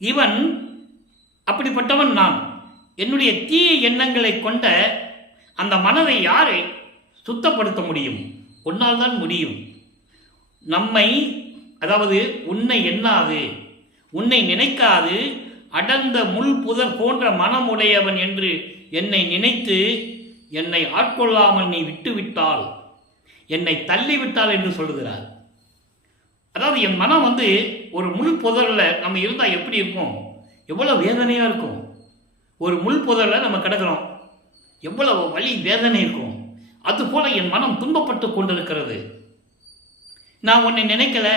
இவன் அப்படிப்பட்டவன் நான். என்னுடைய தீய எண்ணங்களை கொண்ட அந்த மனதை யாரை சுத்தப்படுத்த முடியும்? உன்னால் தான் முடியும். நம்மை, அதாவது உன்னை எண்ணாது, உன்னை நினைக்காது அடர்ந்த முள் புதர் போன்ற மனமுடையவன் என்று என்னை நினைத்து என்னை ஆட்கொள்ளாமல் நீ விட்டுவிட்டால், என்னை தள்ளிவிட்டால் என்று சொல்லுகிறார். அதாவது என் மனம் ஒரு முள் புதரில் நம்ம இருந்தால் எப்படி இருக்கும்? எவ்வளோ வேதனையாக இருக்கும். ஒரு முள் புதரில் நம்ம கிடக்கிறோம், எவ்வளவு வலி வேதனை இருக்கும். அதுபோல என் மனம் துன்பப்பட்டு கொண்டிருக்கிறது. நான் உன்னை நினைக்கல,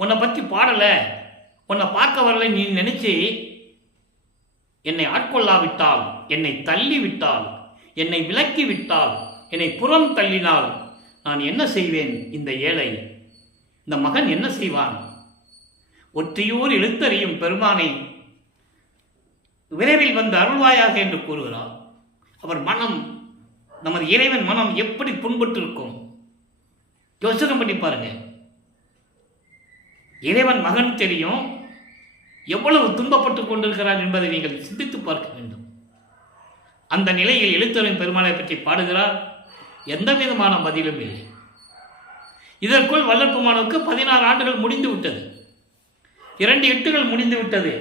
உன்னை பற்றி பாடலை, உன்னை பார்க்க வரலை நீ நினச்சி என்னை ஆட்கொள்ளாவிட்டால், என்னை தள்ளிவிட்டால், என்னை விலக்கி விட்டால், என்னை புறம் தள்ளினால் நான் என்ன செய்வேன்? இந்த ஏழை, இந்த மகன் என்ன செய்வான்? ஒற்றியூர் இழுத்தறியும் பெருமானை விரைவில் வந்து அருள்வாயாக என்று கூறுகிறார். அவர் மனம், நமது இறைவன் மனம் எப்படி புண்பட்டு இருக்கும் யோசனை பண்ணி பாருங்க. இறைவன் மகன் தெரியும் எவ்வளவு துன்பப்பட்டு கொண்டிருக்கிறார் என்பதை நீங்கள் சிந்தித்து பார்க்க வேண்டும். அந்த நிலையில் எழுத்தறியும் பெருமானை பற்றி பாடுகிறார். எந்த விதமான பதிலும் இல்லை. இதற்குள் வல்லற்பெருமானுக்கு 16 ஆண்டுகள் முடிந்து விட்டது. 2 எட்டுகள் முடிந்து விட்டது.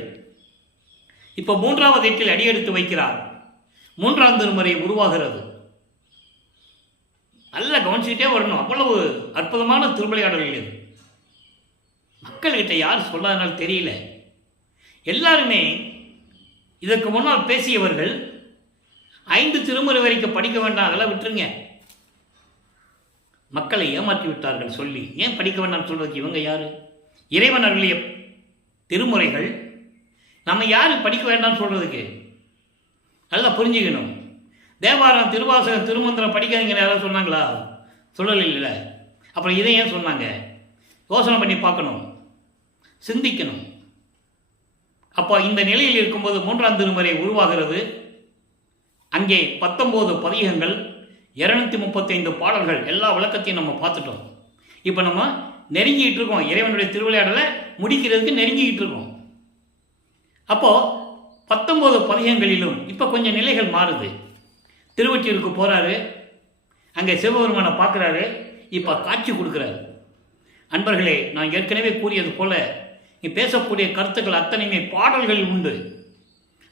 இப்போ 3வது எட்டில் அடியெடுத்து வைக்கிறார். 3ஆம் திருமுறை உருவாகிறது. நல்லா கவனிச்சுக்கிட்டே வரணும். அவ்வளவு அற்புதமான திருவிளையாடல்கள் இது. மக்கள்கிட்ட யார் சொல்லாதனால் தெரியல. எல்லாருமே இதற்கு முன்னால் பேசியவர்கள் 5 திருமுறை வரைக்கும் படிக்க வேண்டாம், அதெல்லாம் விட்டுருங்க, மக்களை ஏமாற்றி விட்டார்கள் சொல்லி. ஏன் படிக்க வேண்டாம் சொல்வதற்கு இவங்க யாரு? இறைவன் அருளிய திருமுறைகள் நம்ம யாரு படிக்க வேண்டாம்னு சொல்றதுக்கு? நல்லா புரிஞ்சுக்கணும். தேவாரம், திருவாசகம், திருமந்திரம் படிக்காதீங்கன்னு யாராவது சொன்னாங்களா? சொல்லல இல்லை. அப்புறம் இதை ஏன் சொன்னாங்க? யோசனை பண்ணி பார்க்கணும், சிந்திக்கணும். அப்போ இந்த நிலையில் இருக்கும்போது 3ஆம் திருமுறை உருவாகிறது. அங்கே 19 பதிகங்கள், 235 பாடல்கள், எல்லா விளக்கத்தையும் நம்ம பார்த்துட்டோம். இப்போ நம்ம நெருங்கிட்டு இருக்கோம், இறைவனுடைய திருவிளையாடலை முடிக்கிறதுக்கு நெருங்கிட்டு இருக்கோம். அப்போது 19 பதிகங்களிலும் இப்போ கொஞ்சம் நிலைகள் மாறுது. திருவொற்றியூருக்கு போகிறாரு, அங்கே சிவபெருமானை பார்க்குறாரு, இப்போ காட்சி கொடுக்குறாரு. அன்பர்களே, நான் ஏற்கனவே கூறியது போல நீ பேசக்கூடிய கருத்துக்கள் அத்தனையுமே பாடல்கள் உண்டு.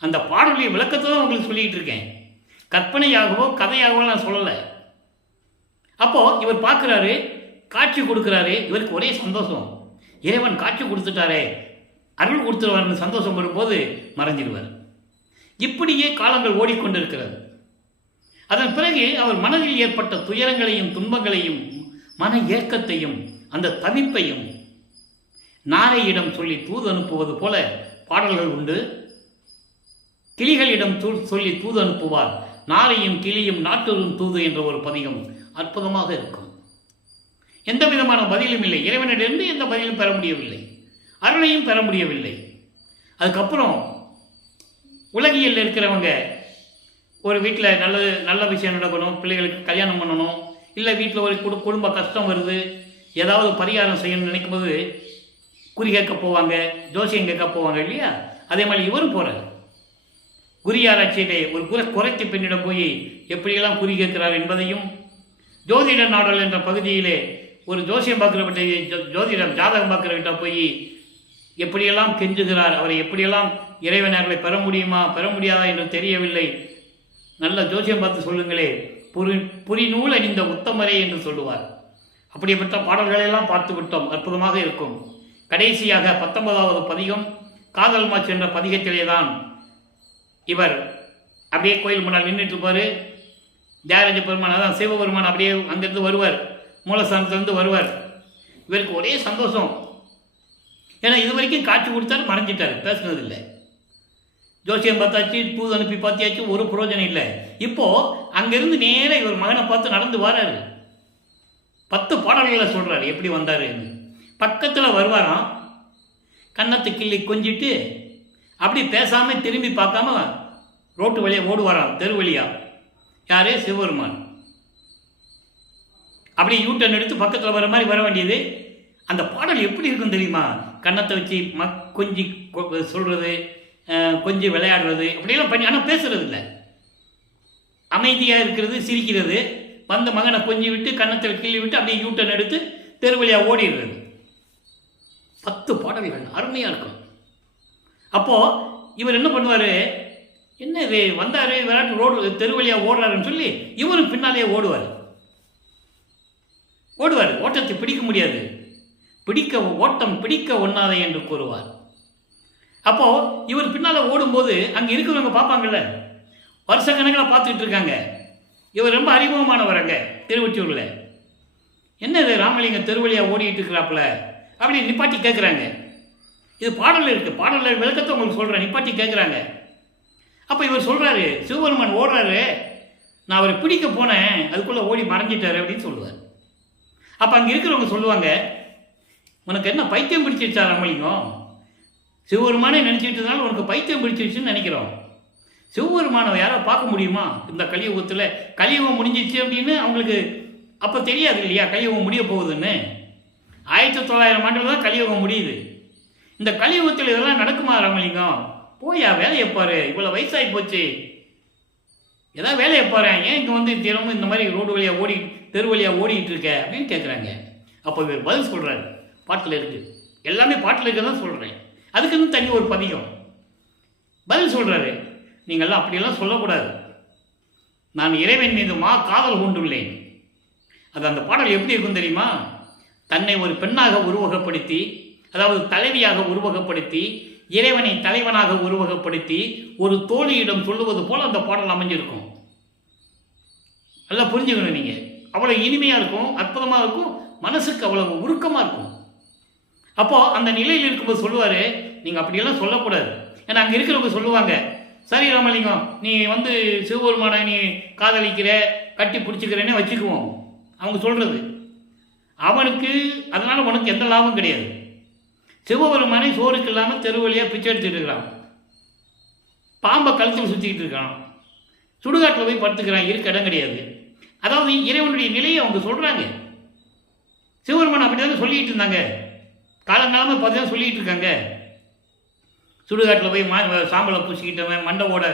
அந்த பாடல்களை விளக்கத்தை தான் உங்களுக்கு சொல்லிகிட்டு இருக்கேன். கற்பனையாகவோ கதையாகவோ நான் சொல்லலை. அப்போது இவர் பார்க்குறாரு, காட்சி கொடுக்குறாரு. இவருக்கு ஒரே சந்தோஷம். இறைவன் காட்சி கொடுத்துட்டாரே, அருள் கொடுத்துருவார்னு சந்தோஷம் வரும்போது மறைஞ்சிடுவார். இப்படியே காலங்கள் ஓடிக்கொண்டிருக்கிறது. அதன் பிறகு அவர் மனதில் ஏற்பட்ட துயரங்களையும் துன்பங்களையும் மன ஏக்கத்தையும் அந்த தவிப்பையும் நாரையிடம் சொல்லி தூது அனுப்புவது போல பாடல்கள் உண்டு. கிளிகளிடம் சொல்லி தூது அனுப்புவார். நாரையும் கிளியும் நாட்டூரும் தூது என்ற ஒரு பதிகம் அற்புதமாக இருக்கும். எந்த விதமான பதிலும் இல்லை. இறைவனிடமிருந்து எந்த பதிலும் பெற முடியவில்லை, அருளையும் பெற முடியவில்லை. அதுக்கப்புறம் உலகியல் இருக்கிறவங்க ஒரு வீட்டில் நல்ல விஷயம் நடக்கணும், பிள்ளைகளுக்கு கல்யாணம் பண்ணணும், இல்லை வீட்டில் ஒரு குடும்ப கஷ்டம் வருது, ஏதாவது பரிகாரம் செய்யணும்னு நினைக்கும்போது குறி கேட்க போவாங்க, ஜோசியம் கேட்க போவாங்க இல்லையா? அதே மாதிரி இவரும் போகிறார். குறியாராய்ச்சியிலே ஒரு குறைக்கு பெண்ணிடம் போய் எப்படியெல்லாம் குறி கேட்கிறார் என்பதையும், ஜோதிட நாடல் என்ற பகுதியிலே ஒரு ஜோசியம் பார்க்குறவற்றை ஜோதிடம் ஜாதகம் பார்க்குறவற்ற போய் எப்படியெல்லாம் கெஞ்சுகிறார், அவரை எப்படியெல்லாம் இறைவனர்களை பெற முடியுமா பெற முடியாதா என்று தெரியவில்லை, நல்ல ஜோசியம் பார்த்து சொல்லுங்களே, புரிநூல் அணிந்த உத்தமரே என்று சொல்லுவார். அப்படிப்பட்ட பாடல்களெல்லாம் பார்த்து விட்டோம். அற்புதமாக இருக்கும். கடைசியாக 19வது பதிகம் காதல் மாச்சு என்ற பதிகத்திலே தான் இவர் அப்படியே கோயில் முன்னால் நின்றுட்டு இருப்பார். தியாகராஜ பெருமான், அதான் சிவபெருமான் அப்படியே அங்கிருந்து வருவார், மூலஸ்தானத்திலிருந்து வருவார். இவருக்கு ஒரே சந்தோஷம். ஏன்னா இது வரைக்கும் காட்சி கொடுத்தாரு, மறைஞ்சிட்டார், பேசுனது இல்லை. ஜோசியம் பார்த்தாச்சு, தூது அனுப்பி பார்த்தியாச்சு, ஒரு பிரயோஜனம் இல்லை. இப்போது அங்கேருந்து நேராக இவர் மகனை பார்த்து நடந்து வராரு. 10 பாடல்களை சொல்கிறார் எப்படி வந்தாருன்னு. பக்கத்தில் வருவாராம், கன்னத்து கிள்ளி கொஞ்சிட்டு அப்படி பேசாமல் திரும்பி பார்க்காம ரோட்டு வழியாக ஓடுவாராம், தெரு வழியாக. யாரே? சிவபெருமான். அப்படி யூட்டன் எடுத்து பக்கத்தில் வர மாதிரி வர வேண்டியது. அந்த பாடல் எப்படி இருக்கும் தெரியுமா? கன்னத்தை வச்சு கொஞ்சி சொல்கிறது, கொஞ்சம் விளையாடுறது, அப்படியெல்லாம் பண்ணி, ஆனால் பேசுறது இல்லை, அமைதியாக இருக்கிறது, சிரிக்கிறது. வந்த மகனை கொஞ்சி விட்டு கன்னத்தில் கிள்ளி விட்டு அப்படியே யூட்டன் எடுத்து தெரு வழியாக ஓடிடுறது. 10 பாடல்கள் அருமையாக இருக்கும். அப்போது இவர் என்ன பண்ணுவார்? என்ன இது வந்தார், விளையாட்டு ரோடு தெரு வழியாக ஓடுறாருன்னு சொல்லி இவரும் பின்னாலேயே ஓடுவார். ஓட்டத்தை பிடிக்க முடியாது, ஓட்டம் பிடிக்க ஒண்ணாதே என்று கூறுவார். அப்போது இவர் பின்னால் ஓடும்போது அங்கே இருக்கிறவங்க பார்ப்பாங்கல்ல, வருஷக்கணக்கில் பார்த்துக்கிட்டு இருக்காங்க. இவர் ரொம்ப அறிமுகமானவர் அங்கே திருவொற்றியூரில். என்ன இது ராமலிங்கம் தெருவழியாக ஓடிட்டு இருக்கிறாப்புல அப்படி நிப்பாட்டி கேட்குறாங்க. இது பாடலில் இருக்குது, பாடலில் விளக்கத்தை உங்களுக்கு சொல்கிறேன், நிப்பாட்டி கேட்குறாங்க. அப்போ இவர் சொல்கிறாரு, சிவபெருமான் ஓடுறாரு, நான் அவரை பிடிக்க போனேன், அதுக்குள்ளே ஓடி மறைஞ்சிட்டாரு அப்படின்னு சொல்லுவார். அப்போ அங்கே இருக்கிறவங்க சொல்லுவாங்க, உனக்கு என்ன பைத்தியம் பிடிச்சிருச்சா ராமலிங்கம்? சிவபெருமானே நினச்சிக்கிட்டதுனால உனக்கு பைத்தியம் பிடிச்சிருச்சுன்னு நினைக்கிறோம். சிவபெருமானை யாரோ பார்க்க முடியுமா இந்த கலியுகத்தில்? கலியுகம் முடிஞ்சிச்சு அப்படின்னு அவங்களுக்கு அப்போ தெரியாது இல்லையா கலியுகம் முடிய போகுதுன்னு. 1900 ஆண்டில் தான் கலியுகம் முடியுது. இந்த கலியுகத்தில் இதெல்லாம் நடக்குமா ராமலிங்கம்? போயா வேலையை பாரு, இவ்வளோ வயசாகி போச்சு, ஏதாவது வேலையை பாரு, ஏன் இங்கே வந்து தினமும் இந்த மாதிரி ரோடு வழியாக தெரு வழியாக ஓடிட்டு இருக்க அப்படின்னு கேட்குறாங்க. அப்போ இவர் பதில் சொல்கிறாரு, பாட்டில் இருக்குது, எல்லாமே பாட்டில் இருக்க தான் சொல்கிறேன், அதுக்குன்னு தனி ஒரு பதிகம். பதில் சொல்கிறாரு, நீங்கள்லாம் அப்படியெல்லாம் சொல்லக்கூடாது, நான் இறைவன் மீது காதல் கொண்டுள்ளேன். அது அந்த பாடல் எப்படி இருக்கும் தெரியுமா? தன்னை ஒரு பெண்ணாக உருவகப்படுத்தி, அதாவது தலைவியாக உருவகப்படுத்தி, இறைவனை தலைவனாக உருவகப்படுத்தி ஒரு தோழியிடம் சொல்லுவது போல் அந்த பாடல் அமைஞ்சிருக்கும். நல்லா புரிஞ்சுக்கணும் நீங்கள். அவ்வளோ இனிமையாக இருக்கும், அற்புதமாக இருக்கும், மனசுக்கு அவ்வளோ உருக்கமாக இருக்கும். அப்போது அந்த நிலையில் இருக்கும்போது சொல்லுவார், நீங்கள் அப்படியெல்லாம் சொல்லக்கூடாது. ஏன்னா அங்கே இருக்கிறவங்க சொல்லுவாங்க, சரி ராமலிங்கம், நீ வந்து சிவபெருமானை நீ காதலிக்கிற, கட்டி பிடிச்சிக்கிறேன்னே வச்சுக்குவோம். அவங்க சொல்கிறது அவனுக்கு, அதனால் உனக்கு எந்த லாபம் கிடையாது. சிவபெருமானை சோறுக்கு இல்லாமல் தெரு வழியாக பிச்சை எடுத்துகிட்டு இருக்கிறான், பாம்பை கழுத்தில் சுற்றிக்கிட்டு இருக்கான், சுடுகாட்டில் போய் படுத்துக்கிறான், இருக்க இடம் கிடையாது. அதாவது இறைவனுடைய நிலையை அவங்க சொல்கிறாங்க. சிவபெருமான் அப்படி தானே சொல்லிகிட்டு இருந்தாங்க, காலங்காலமாக பார்த்து தான் சொல்லிகிட்டு இருக்காங்க. சுடுகாட்டில் போய் சாம்பலை பூசிக்கிட்டவன் மண்டவோட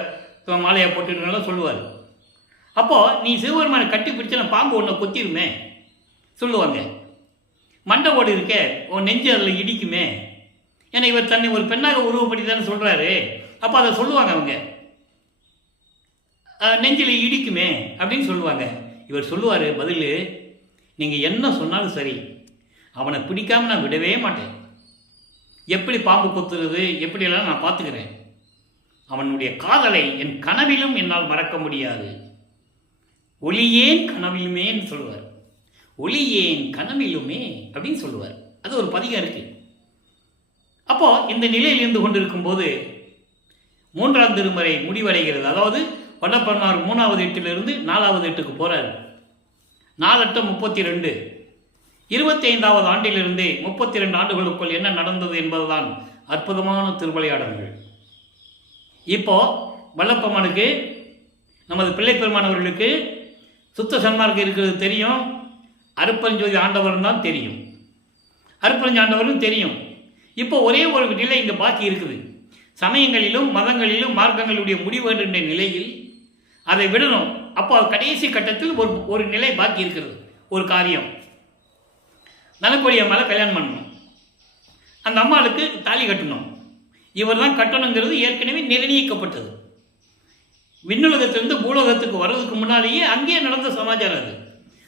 மாலையை போட்டுருக்கலாம் சொல்லுவார். அப்போது நீ சிவபெருமானை கட்டி பிடிச்சன பாம்பு ஒன்றை கொத்திருமே சொல்லுவாங்க. மண்டை ஓடு இருக்க உன் நெஞ்சு அதில் இடிக்குமே. ஏன்னா இவர் தன்னை ஒரு பெண்ணாக உருவப்படி தானே சொல்கிறாரு. அப்போ அதை சொல்லுவாங்க அவங்க, நெஞ்சில் இடிக்குமே அப்படின்னு சொல்லுவாங்க. இவர் சொல்லுவார் பதில், நீங்கள் என்ன சொன்னாலும் சரி, அவனை பிடிக்காமல் நான் விடவே மாட்டேன். எப்படி பாம்பு கொத்துறது எப்படியெல்லாம் நான் பார்த்துக்கிறேன். அவனுடைய காதலை என் கனவிலும் என்னால் மறக்க முடியாது. ஒளியேன் கனவிலுமேன்னு சொல்லுவார். ஒளியேன் கனவிலுமே அப்படின்னு சொல்லுவார். அது ஒரு பதிகம் இருக்குது. அப்போது இந்த நிலையில் இருந்து கொண்டிருக்கும் போது 3ஆம் திருமுறை முடிவடைகிறது. அதாவது வல்லப்பெருமாள் 3வது எட்டிலிருந்து 4வது எட்டுக்கு போகிறார். 4 32, 25வது ஆண்டிலிருந்து 32 ஆண்டுகளுக்குள் என்ன நடந்தது என்பதுதான் அற்புதமான திருவிளையாடல்கள். இப்போ வல்லப்பெருமானுக்கு, நமது பிள்ளை பெருமானவர்களுக்கு சுத்த சன்மார்க்கம் இருக்கிறது தெரியும், அருட்பெருஞ்சோதி ஆண்டவரும் தான் தெரியும், அருட்பெருஞ்சோதி ஆண்டவரும் தெரியும். இப்போ ஒரே ஒரு நிலை இங்கே பாக்கி இருக்குது. சமயங்களிலும் மதங்களிலும் மார்க்கங்களுடைய முடிவு என்ற நிலையில் அதை விடணும். அப்போ கடைசி கட்டத்தில் ஒரு நிலை பாக்கி இருக்கிறது. ஒரு காரியம், நலக்கொடி அம்மாவை கல்யாணம் பண்ணணும், அந்த அம்மாளுக்கு தாலி கட்டணும். இவர் தான் கட்டணுங்கிறது ஏற்கனவே நிர்ணயிக்கப்பட்டது. விண்ணுலகத்திலிருந்து பூலோகத்துக்கு வர்றதுக்கு முன்னாலேயே அங்கேயே நடந்த சமாச்சாரம் அது.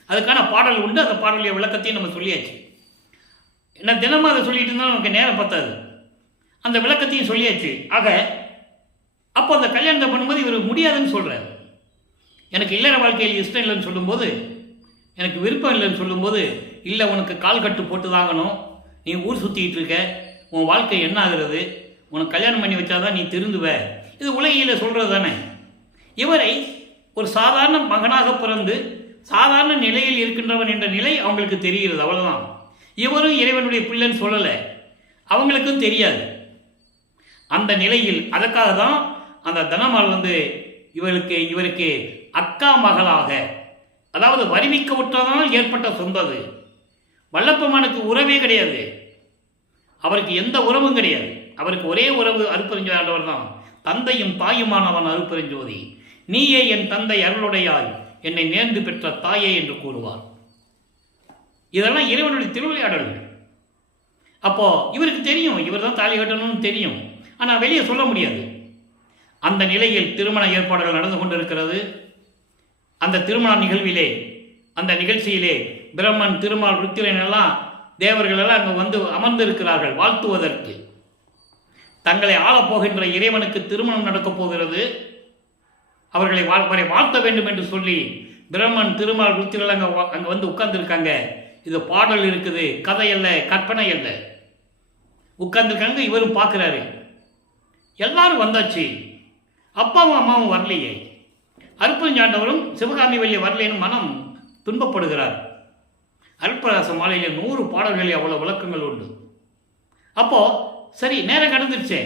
அதுக்கான பாடல் உண்டு. அந்த பாடலுடைய விளக்கத்தையும் நம்ம சொல்லியாச்சு. என்ன தினமும் அதை சொல்லிட்டு இருந்தாலும் நமக்கு நேரம் பத்தாது. அந்த விளக்கத்தையும் சொல்லியாச்சு. ஆக அப்போ அந்த கல்யாணத்தை பண்ணும்போது இவர் முடியாதுன்னு சொல்கிறார். எனக்கு இல்லற வாழ்க்கையில் இஷ்டம் இல்லைன்னு சொல்லும்போது, எனக்கு விருப்பம் இல்லைன்னு சொல்லும்போது, இல்லை உனக்கு கால் கட்டு போட்டு தாங்கணும், நீ ஊர் சுற்றிக்கிட்டு இருக்க, உன் வாழ்க்கை என்ன ஆகுறது, உனக்கு கல்யாணம் பண்ணி வச்சாதான் நீ திருந்துவ, இது உலகியில் சொல்கிறது தானே. இவரை ஒரு சாதாரண மகனாக பிறந்து சாதாரண நிலையில் இருக்கின்றவன் என்ற நிலை அவங்களுக்கு தெரிகிறது, அவ்வளோதான். இவரும் இறைவனுடைய பிள்ளைன்னு சொல்லலை, அவங்களுக்கும் தெரியாது. அந்த நிலையில் அதற்காக தான் அந்த தனமால் இவருக்கு அக்கா மகளாக, அதாவது வருவிக்க விட்டதால் ஏற்பட்ட சொந்தது. வல்லப்பெருமானுக்கு உறவே கிடையாது, அவருக்கு எந்த உறவும் கிடையாது. அவருக்கு ஒரே உறவு அருட்பெருஞ்சோதி ஆண்டவர் தான். தந்தையும் தாயுமானவன் அருட்பெருஞ்சோதி, நீயே என் தந்தை அருளுடையாய், என்னை நேர்ந்து பெற்ற தாயே என்று கூறுவார். இதெல்லாம் இறைவனுடைய திருவிளையாடல்கள். அப்போ இவருக்கு தெரியும், இவர் தான் தாலி கட்டணும்னு தெரியும், ஆனால் வெளியே சொல்ல முடியாது. அந்த நிலையில் திருமண ஏற்பாடுகள் நடந்து கொண்டிருக்கிறது. அந்த திருமண நிகழ்விலே, அந்த நிகழ்ச்சியிலே பிரம்மன், திருமால், ருத்திரன் எல்லாம் தேவர்கள் எல்லாம் அங்கே வந்து அமர்ந்திருக்கிறார்கள் வாழ்த்துவதற்கு. தங்களை ஆளப்போகின்ற இறைவனுக்கு திருமணம் நடக்கப் போகிறது, அவரை வாழ்த்த வேண்டும் என்று சொல்லி பிரம்மன், திருமால், ருத்திரன் அங்கே வந்து உட்கார்ந்துருக்காங்க. இது பாடல் இருக்குது, கதை அல்ல, கற்பனை அல்ல. உட்கார்ந்துருக்காங்க, இவரும் பார்க்குறாரு. எல்லாரும் வந்தாச்சு, அப்பாவும் அம்மாவும் வரலையே. அருட்பெருஞ்சாண்டவரும் சிவகாமி வழியை வரலேன்னு மனம் துன்பப்படுகிறார். அருட்பிரகாச மாலையில் 100 பாடல்களில் அவ்வளோ விளக்கங்கள் உண்டு. அப்போது சரி, நேரம் கடந்துருச்சே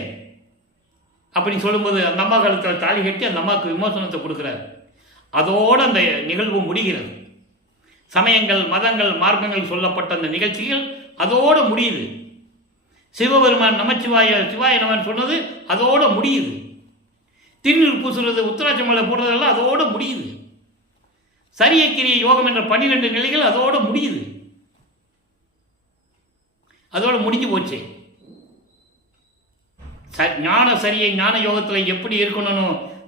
அப்படின்னு சொல்லும்போது அந்த அம்மா காலத்தில் தாலி கட்டி அந்த அம்மாவுக்கு விமோசனத்தை கொடுக்குறாரு. அதோடு அந்த நிகழ்வு முடிகிறது. சமயங்கள், மதங்கள், மார்க்கங்கள் சொல்லப்பட்ட அந்த நிகழ்ச்சிகள் அதோடு முடியுது. சிவபெருமான் நமச்சிவாய சிவாய நமன் சொன்னது அதோடு முடியுது. திருநீர் பூசுறது, உத்தராட்ச மலை போடுறதெல்லாம் அதோடு முடியுது. சரியக்கிரிய யோகம் என்ற 12 நிலைகள் அதோடு முடியுது. அதோடு முடிஞ்சு போச்சு. ஞான சரியை ஞான யோகத்தில் எப்படி இருக்கணும்னு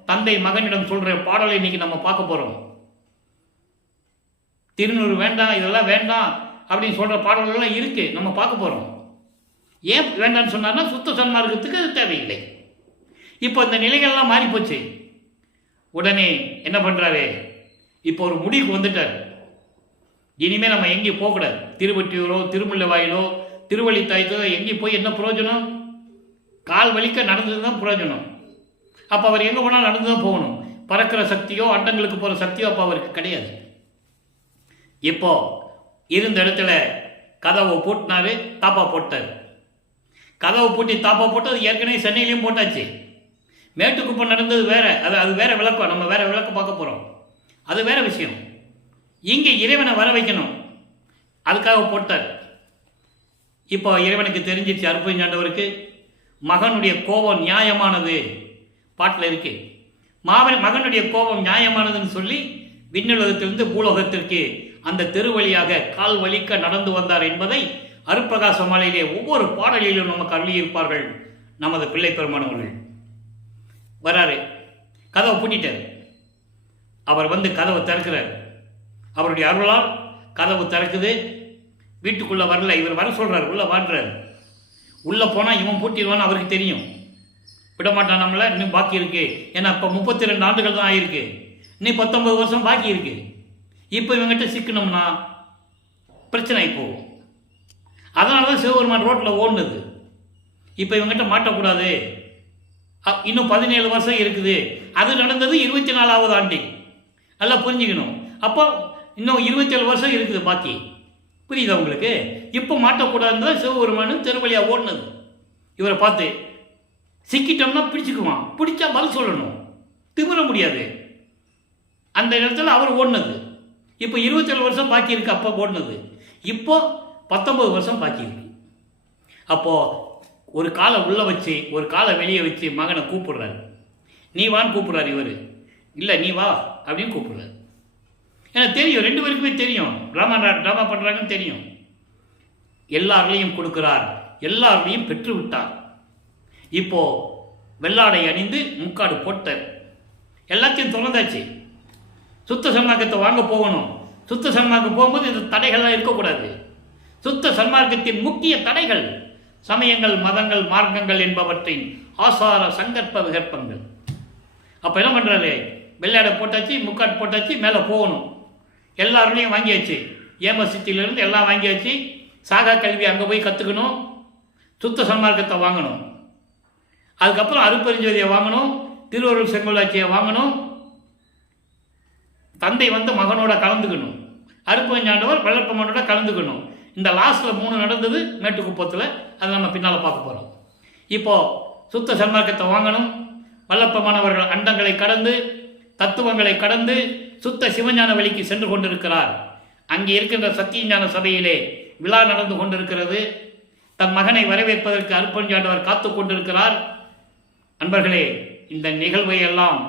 தந்தை மகனிடம் சொல்கிற பாடலை இன்னைக்கு நம்ம பார்க்க போகிறோம். திருநூறு வேண்டாம், இதெல்லாம் வேண்டாம் அப்படின்னு சொல்கிற பாடல்கள்லாம் இருக்குது, நம்ம பார்க்க போகிறோம். ஏன் வேண்டாம்னு சொன்னார்னா சுத்த சன்மார்க்கத்துக்கு அது தேவையில்லை. இப்போ இந்த நிலைகள்லாம் மாறிப்போச்சு. உடனே என்ன பண்ணுறாரு, இப்போ ஒரு முடிவுக்கு வந்துட்டார். இனிமேல் நம்ம எங்கேயும் போகக்கூடாது. திருவொற்றியூரோ திருமுல்லைவாயிலோ திருவள்ளித்தாய்த்தோ எங்கேயும் போய் என்ன பிரயோஜனம்? கால் வலிக்க நடந்தது தான் பிரயோஜனம். அப்போ அவர் எங்கே போனால் நடந்து தான் போகணும். பறக்கிற சக்தியோ அண்டங்களுக்கு போகிற சக்தியோ அப்போ அவருக்கு கிடையாது. இப்போ இருந்த இடத்துல கதவை பூட்டினாரு, தாப்பா போட்டார். கதவை பூட்டி தாப்பா போட்டு அது ஏற்கனவே சென்னையிலையும் போட்டாச்சு. மேட்டுக்குப்பம் நடந்தது வேற, அது வேற விளக்கம். நம்ம வேற விளக்கம் பார்க்க போகிறோம், அது வேற விஷயம். இங்கே இறைவனை வர வைக்கணும், அதுக்காக போட்டார். இப்போ இறைவனுக்கு தெரிஞ்சிச்சு, அருட்பெருஞ்சாண்டவருக்கு மகனுடைய கோபம் நியாயமானது. பாட்டில் இருக்கு, மகனுடைய கோபம் நியாயமானதுன்னு சொல்லி விண்ணுலகத்திலிருந்து பூலோகத்திற்கு அந்த தெருவழியாக கால் வலிக்க நடந்து வந்தார் என்பதை அருட்பிரகாச மாலையிலே ஒவ்வொரு பாடலிலும் நமக்கு அருளியிருப்பார்கள் நமது பிள்ளை பெருமானவர்கள். வராரு, கதவை பூட்டிட்டார். அவர் வந்து கதவை திறக்கிறார். அவருடைய அருளால் கதவு திறக்குது. வீட்டுக்குள்ளே வரல, இவர் வர சொல்கிறார், உள்ளே வாழ்றார். உள்ளே போனால் இவன் பூட்டிடுவான்னு அவருக்கு தெரியும். விடமாட்டான் நம்மள, இன்னும் பாக்கி இருக்கு. ஏன்னா இப்போ 32 ஆண்டுகள் தான் ஆயிருக்கு, இன்னும் 19 வருஷம் பாக்கி இருக்கு. இப்போ இவங்ககிட்ட சிக்கணும்னா பிரச்சனை போகும். அதனால தான் சிவபெருமான் ரோட்டில் ஓடுனது. இப்போ இவங்ககிட்ட மாட்டக்கூடாது, இன்னும் 17 வருஷம் இருக்குது. அது நடந்தது 24வது ஆண்டு. நல்லா புரிஞ்சுக்கணும். அப்போ இன்னும் 27 வருஷம் இருக்குது பாக்கி. புரியுதா உங்களுக்கு? இப்போ மாட்டக்கூடாதுன்னு தான் சிவபெருமான் திருவழியாக ஓடினது. இவரை பார்த்து சிக்கிட்டோம்னா பிடிச்சிக்குவான், பிடிச்சா பதில் சொல்லணும், திமிர முடியாது. அந்த இடத்துல அவர் ஓடினது. இப்போ 27 வருஷம் பாக்கி இருக்கு. அப்போ ஓடினது. இப்போ 19 வருஷம் பாக்கி இருக்கு. அப்போது ஒரு காலை உள்ளே வச்சு ஒரு காலை வெளியே வச்சு மகனை கூப்பிடுறாரு. நீ வான்னு கூப்பிடுறாரு. இவர் இல்லை நீ வா அப்படின்னு கூப்பிடுறாரு. எனக்கு தெரியும், 2 பேருக்குமே தெரியும், ட்ராமா பண்ணுறாங்கன்னு தெரியும். எல்லாரையும் கொடுக்கிறார், எல்லாரையும் பெற்று விட்டார். இப்போ வெள்ளாடை அணிந்து முக்காடு போட்டார். எல்லாத்தையும் திறந்தாச்சு. சுத்த சன்மார்க்கத்தை வாங்க போகணும். சுத்த சன்மார்க்கம் போகும்போது இந்த தடைகள்லாம் இருக்கக்கூடாது. சுத்த சன்மார்க்கத்தின் முக்கிய தடைகள் சமயங்கள், மதங்கள், மார்க்கங்கள் என்பவற்றின் ஆசார சங்கற்ப விகற்பங்கள். அப்போ என்ன பண்ணுறாரு, வெள்ளாடை போட்டாச்சு, முக்காடு போட்டாச்சு, மேலே போகணும். எல்லாருடையும் வாங்கியாச்சு. ஏமசித்திலிருந்து எல்லாம் வாங்கியாச்சு. சாகா கல்வி அங்கே போய் கற்றுக்கணும். சுத்த சன்மார்க்கத்தை வாங்கணும். அதுக்கப்புறம் அருட்பெருஞ்சோதியை வாங்கணும். திருவருள் செங்கோலாட்சியை வாங்கணும். தந்தை வந்து மகனோட கலந்துக்கணும். அருட்பெருஞ்சாண்டவர் வளர்ப்பமனோட கலந்துக்கணும். இந்த லாஸ்ட்டில் 3 நடந்தது மேட்டுக்குப்பத்தில். அதை நம்ம பின்னால் பார்க்க போகிறோம். இப்போது சுத்த சன்மார்க்கத்தை வாங்கணும். வல்லப்பமானவர்கள் அண்டங்களை கடந்து தத்துவங்களை கடந்து சுத்த சிவஞான வழிக்கு சென்று கொண்டிருக்கிறார். அங்கே இருக்கின்ற சத்தியஞான சபையிலே விழா நடந்து கொண்டிருக்கிறது. தன் மகனை வரவேற்பதற்கு அருட்பெருஞ்சாண்டவர் காத்து கொண்டிருக்கிறார். அன்பர்களே, இந்த நிகழ்வை எல்லாம்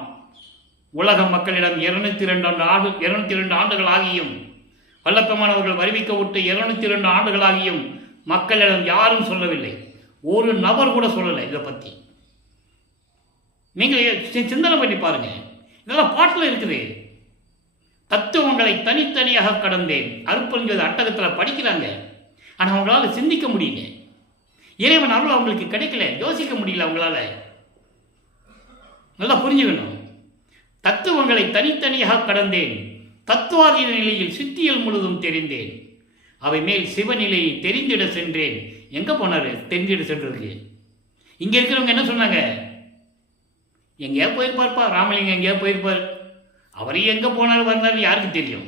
உலக மக்களிடம் 202 ஆண்டுகள் ஆகியும் வல்லப்பமானவர்கள் வருவிக்க விட்டு 202 ஆண்டுகளாகியும் மக்களிடம் யாரும் சொல்லவில்லை. ஒரு நபர் கூட சொல்லலை இதை பற்றி. நீங்கள் சிந்தனை பண்ணி பாருங்க. இதெல்லாம் பாட்டில் இருக்குது. தத்துவங்களை தனித்தனியாக கடந்தேன். அருட்பெருஞ்சோதி அட்டகத்தில் படிக்கிறாங்க. ஆனால் அவங்களால சிந்திக்க முடியல. இறைவன் அருள் அவங்களுக்கு கிடைக்கல, யோசிக்க முடியல அவங்களால. நல்லா புரிஞ்சுக்கணும். தத்துவங்களை தனித்தனியாக கடந்தேன். தத்துவாதீன நிலையில் சித்தியல் முழுதும் தெரிந்தேன். அவை மேல் சிவநிலையை தெரிந்திட சென்றேன். எங்கே போனார் தெரிந்திட சென்றதுக்கு? இங்கே இருக்கிறவங்க என்ன சொன்னாங்க? எங்கேயா போயிருப்பார்ப்பா, ராமலிங்கம் எங்கேயா போயிருப்பார். அவர் எங்கே போனார் வந்தார் யாருக்கு தெரியும்?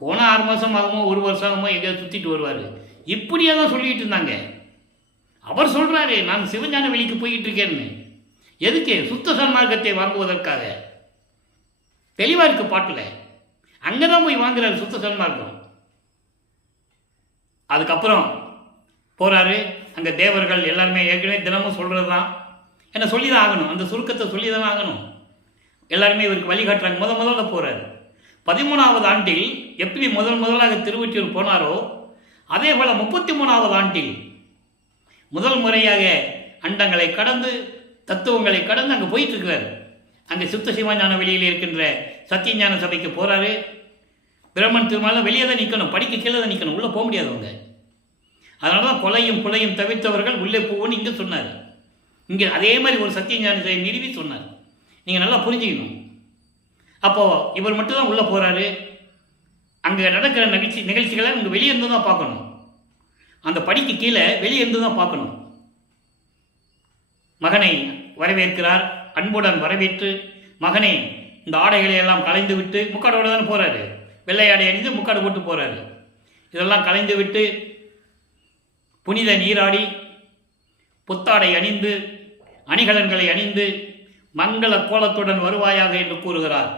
போனால் 6 மாதம் ஆகுமோ 1 வருஷம் ஆகுமோ எங்கேயாவது சுற்றிட்டு வருவார். இப்படியே தான் சொல்லிகிட்டு இருந்தாங்க. அவர் சொல்கிறாரு நான் சிவஞான வெளிக்கு போய்கிட்டு இருக்கேன்னு. எதுக்கு? சுத்த சன்மார்க்கத்தை வாங்குவதற்காக. தெளிவாக இருக்குது பாட்டில். அங்கே தான் போய் வாங்குறாரு சுத்த சன்மார்க்கம். அதுக்கப்புறம் போகிறாரு. அங்கே தேவர்கள் எல்லாருமே ஏற்கனவே தினமும் சொல்கிறது தான், என்ன சொல்லி தான் ஆகணும், அந்த சுருக்கத்தை சொல்லி தான் ஆகணும். எல்லாருமே இவருக்கு வழிகாட்டுறாங்க. முதல்ல போகிறார். 13வது ஆண்டில் எப்படி முதலாக திருவொற்றியூர் போனாரோ அதே போல் 33வது ஆண்டில் முதல் முறையாக அண்டங்களை கடந்து தத்துவங்களை கடந்து அங்கே போயிட்டுருக்கிறார். அங்கே சுத்த சிவஞான வெளியில் இருக்கின்ற சத்தியஞான சபைக்கு போகிறாரு. பிரம்மன் திருமாலாம் வெளியே தான் நிற்கணும், படிக்க கீழே தான் நிற்கணும், உள்ளே போக முடியாதவங்க. அதனால தான் கொலையும் புலையும் தவிர்த்தவர்கள் உள்ளே போவோன்னு இங்கே சொன்னார். இங்கே அதே மாதிரி ஒரு சத்தியஞான சபை நிறுவி சொன்னார். நீங்கள் நல்லா புரிஞ்சுக்கணும். அப்போது இவர் மட்டும்தான் உள்ளே போகிறாரு. அங்கே நடக்கிற நிகழ்ச்சிகளை அங்கே வெளியே இருந்து தான் பார்க்கணும். அந்த படிக்கு கீழே வெளியே இருந்து தான் பார்க்கணும். மகனை வரவேற்கிறார். அன்புடன் வரவேற்று மகனை இந்த ஆடைகளை எல்லாம் கலைந்து விட்டு, முக்காடோடு தானே போகிறாரு, வெள்ளை ஆடை அணிந்து முக்காடு போட்டு போகிறாரு. இதெல்லாம் கலைந்து விட்டு புனித நீராடி புத்தாடை அணிந்து அணிகலன்களை அணிந்து மங்கள கோலத்துடன் வருவாயாக என்று கூறுகிறார்.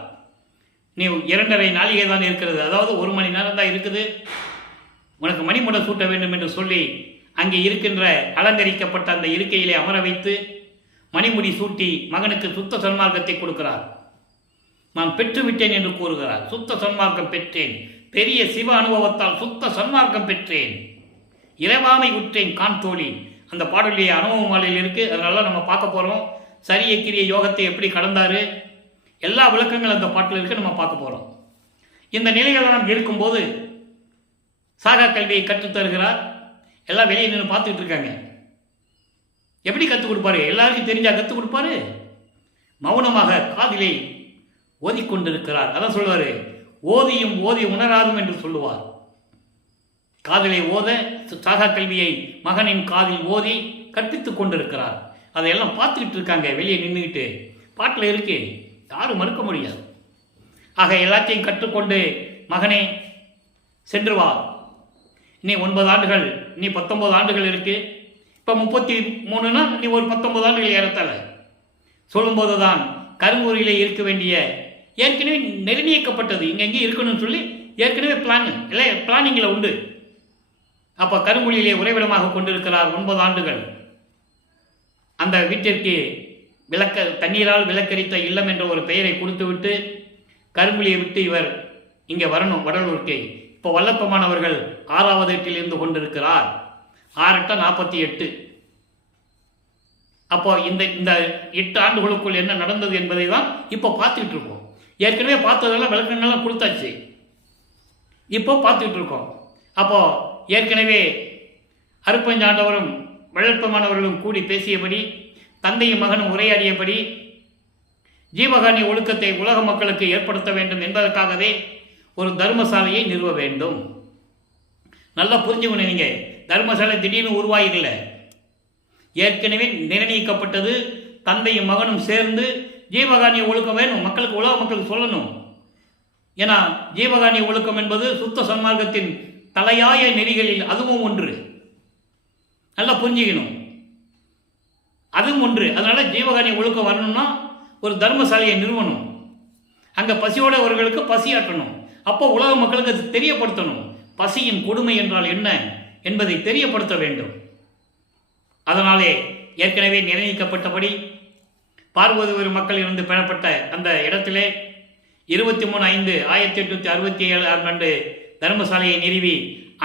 நீ 2.5 நாளிகை தான் இருக்கிறது, அதாவது 1 மணி நேரம் தான் இருக்குது, உனக்கு மணிமுடை சூட்ட வேண்டும் என்று சொல்லி அங்கே இருக்கின்ற அலங்கரிக்கப்பட்ட அந்த இருக்கையிலே அமர வைத்து மணிமுடி சூட்டி மகனுக்கு சுத்த சன்மார்க்கத்தை கொடுக்கிறார். நான் பெற்றுவிட்டேன் என்று கூறுகிறார். சுத்த சன்மார்க்கம் பெற்றேன், பெரிய சிவ அனுபவத்தால் சுத்த சன்மார்க்கம் பெற்றேன், இறைவாமை உற்றேன் கான் தோழி. அந்த பாடலுடைய அனுபவ மாலையில் இருக்குது. அதனால நம்ம பார்க்க போகிறோம். சரிய கிரிய யோகத்தை எப்படி கடந்தார், எல்லா விளக்கங்கள் அந்த பாட்டில் இருக்குது, நம்ம பார்க்க போகிறோம். இந்த நிலைகளெல்லாம் இருக்கும்போது சாகா கல்வியை கற்றுத்தருகிறார். எல்லாம் வெளியே நின்று பார்த்துக்கிட்டு இருக்காங்க. எப்படி கற்றுக் கொடுப்பாரு? எல்லாருக்கும் தெரிஞ்சா கற்றுக் கொடுப்பாரு? மௌனமாக காதிலே ஓதிக்கொண்டிருக்கிறார். அதான் சொல்லுவார், ஓதியும் ஓதி உணராதும் என்று சொல்லுவார். காதிலே ஓத சாகா கல்வியை மகனின் காதில் ஓதி கற்பித்துக் கொண்டிருக்கிறார். அதையெல்லாம் பார்த்துக்கிட்டு இருக்காங்க வெளியே நின்றுக்கிட்டு. பாட்டில் இருக்கு, யாரும் மறுக்க முடியாது. ஆக எல்லாத்தையும் கற்றுக்கொண்டு மகனே சென்று வா, நீ 9 ஆண்டுகள், நீ 19 ஆண்டுகள் இருக்கு, இப்போ 33னா நீ ஒரு 19 ஆண்டுகள் ஏறத்தால சொல்லும்போது தான் கருங்கூரிலே இருக்க வேண்டிய ஏற்கனவே நிர்ணயிக்கப்பட்டது இங்கே எங்கேயும் இருக்கணும்னு சொல்லி ஏற்கனவே பிளானிங்கில் உண்டு. அப்போ கருங்குழியிலே உறைவிடமாக கொண்டிருக்கிறார் 9 ஆண்டுகள். அந்த வீட்டிற்கு தண்ணீரால் விளக்கரித்த இல்லம் என்ற ஒரு பெயரை கொடுத்துவிட்டு கருங்குழியை விட்டு இவர் இங்கே வரணும் வடலூருக்கு. இப்போ வல்லப்பமானவர்கள் 6வது எட்டில் இருந்து கொண்டிருக்கிறார். 6 × 48. அப்போ இந்த 8 ஆண்டுகளுக்குள் என்ன நடந்தது என்பதை தான் இப்போ பார்த்துக்கிட்டு இருக்கோம். ஏற்கனவே பார்த்ததெல்லாம் விளக்கங்கள்லாம் கொடுத்தாச்சு, இப்போ பார்த்துக்கிட்டு இருக்கோம். அப்போ ஏற்கனவே அருப்பஞ்சாண்டவரும் வள்ளற்பமானவர்களும் கூடி பேசியபடி, தந்தையும் மகனும் உரையாடியபடி ஜீவகாணி ஒழுக்கத்தை உலக மக்களுக்கு ஏற்படுத்த வேண்டும் என்பதற்காகவே ஒரு தர்மசாலையை நிறுவ வேண்டும். நல்லா புரிஞ்சுக்கணும். நீங்கள் தர்மசாலை திடீர்னு உருவாகல, ஏற்கனவே நிர்ணயிக்கப்பட்டது. தந்தையும் மகனும் சேர்ந்து ஜீவகாணி ஒழுக்கம் வேணும், மக்களுக்கு உலக மக்களுக்கு சொல்லணும். ஏன்னா ஜீவகாணி ஒழுக்கம் என்பது சுத்த சன்மார்க்கத்தின் தலையாய நெறிகளில் அதுவும் ஒன்று. நல்லா புரிஞ்சுக்கணும், அதுவும் ஒன்று. அதனால ஜீவகாணி ஒழுக்கம் வரணும்னா ஒரு தர்மசாலையை நிறுவனம். அங்கே பசியோடவர்களுக்கு பசியாற்றணும். அப்போ உலக மக்களுக்கு அது தெரியப்படுத்தணும். பசியின் கொடுமை என்றால் என்ன என்பதை தெரியப்படுத்த வேண்டும். அதனாலே ஏற்கனவே நிர்ணயிக்கப்பட்டபடி பார்வதியூர் மக்கள் இருந்து பெறப்பட்ட அந்த இடத்திலே 23/5/1867 தர்மசாலையை நிறுவி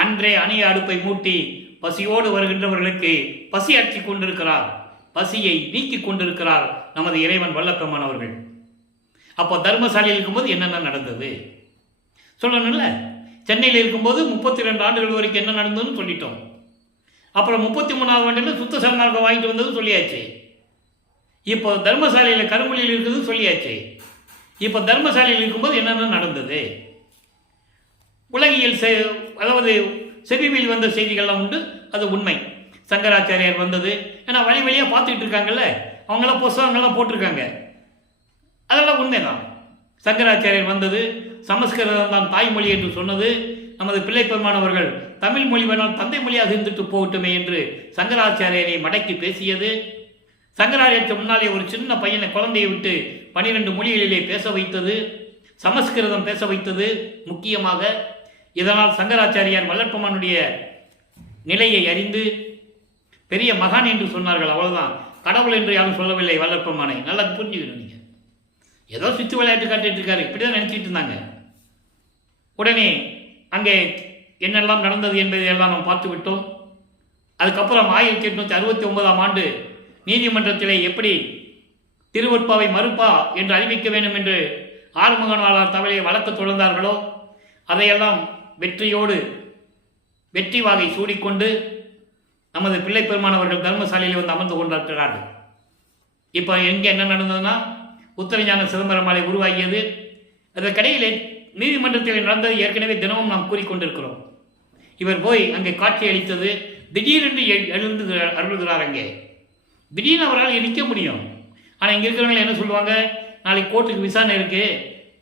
அன்றே அணிய அடுப்பை மூட்டி பசியோடு வருகின்றவர்களுக்கு பசி ஆற்றி கொண்டிருக்கிறார், பசியை நீக்கி கொண்டிருக்கிறார் நமது இறைவன் வல்லப்பெருமானவர்கள். அப்போ தர்மசாலையில் இருக்கும்போது என்னென்ன நடந்தது சொல்லணும்ல. சென்னையில் இருக்கும்போது 32 ஆண்டுகள் வரைக்கும் என்ன நடந்ததுன்னு சொல்லிட்டோம். அப்புறம் 33வது ஆண்டில் சுத்த சன்மார்க்கம் வாங்கிட்டு வந்தது சொல்லியாச்சு. இப்போ தர்மசாலையில் கருங்குழியில் இருக்கிறது சொல்லியாச்சு. இப்போ தர்மசாலையில் இருக்கும்போது என்னென்ன நடந்தது, உலகியல் அதாவது செவிவில் வந்த செய்திகள்லாம் உண்டு, அது உண்மை. சங்கராச்சாரியார் வந்தது, ஏன்னா வழி வழியாக பார்த்துக்கிட்டு இருக்காங்கல்ல, அவங்களாம் புஸ்தகங்கள்லாம் போட்டிருக்காங்க, அதெல்லாம் உண்மைதான். சங்கராச்சாரியர் வந்தது, சமஸ்கிருதம் தான் தாய்மொழி என்று சொன்னது, நமது பிள்ளை பெருமானவர்கள் தமிழ் மொழி வேணால் தந்தை மொழியாக இருந்துட்டு போகட்டுமே என்று சங்கராச்சாரியரை மடக்கி பேசியது, சங்கராச்சாரியருக்கு முன்னாலே ஒரு சின்ன பையனை குழந்தையை விட்டு 12 மொழிகளிலே பேச வைத்தது, சமஸ்கிருதம் பேச வைத்தது முக்கியமாக. இதனால் சங்கராச்சாரியார் வல்லற்பமானுடைய நிலையை அறிந்து பெரிய மகான் என்று சொன்னார்கள். அவ்வளவுதான், கடவுள் என்று யாரும் சொல்லவில்லை வல்லற்பமானை. நல்லா புரிஞ்சுக்கணும். நீங்கள் ஏதோ சுற்று விளையாட்டு காட்டிட்டு இருக்காரு, இப்படி தான் நினச்சிட்டு இருந்தாங்க. உடனே அங்கே என்னெல்லாம் நடந்தது என்பதை எல்லாம் நாம் பார்த்து விட்டோம். அதுக்கப்புறம் 1869ஆம் ஆண்டு நீதிமன்றத்திலே எப்படி திருவொற்பாவை மறுப்பா என்று அறிவிக்க வேண்டும் என்று ஆறுமுகனாளர் தவளையை வழக்கு தொடர்ந்தார்களோ, அதையெல்லாம் வெற்றியோடு வெற்றி வாகை சூடிக்கொண்டு நமது பிள்ளை பெருமானவர்கள் தர்மசாலையில் வந்து அமர்ந்து கொண்டிருக்கிறார்கள். இப்போ எங்கே என்ன நடந்ததுன்னா, உத்தரஞான சிதம்பரம் மாலை உருவாகியது. அதற்கிடையிலே நீதிமன்றத்தில் நடந்தது ஏற்கனவே தினமும் நாம் கூறிக்கொண்டிருக்கிறோம். இவர் போய் அங்கே காட்சி அளித்தது, திடீரென்று எழுந்து அருள்கிறார். அங்கே திடீர்னு அவரால் நிற்க முடியும். ஆனால் இங்கே இருக்கிறவங்க என்ன சொல்லுவாங்க, நாளைக்கு கோர்ட்டுக்கு விசாரணை இருக்குது,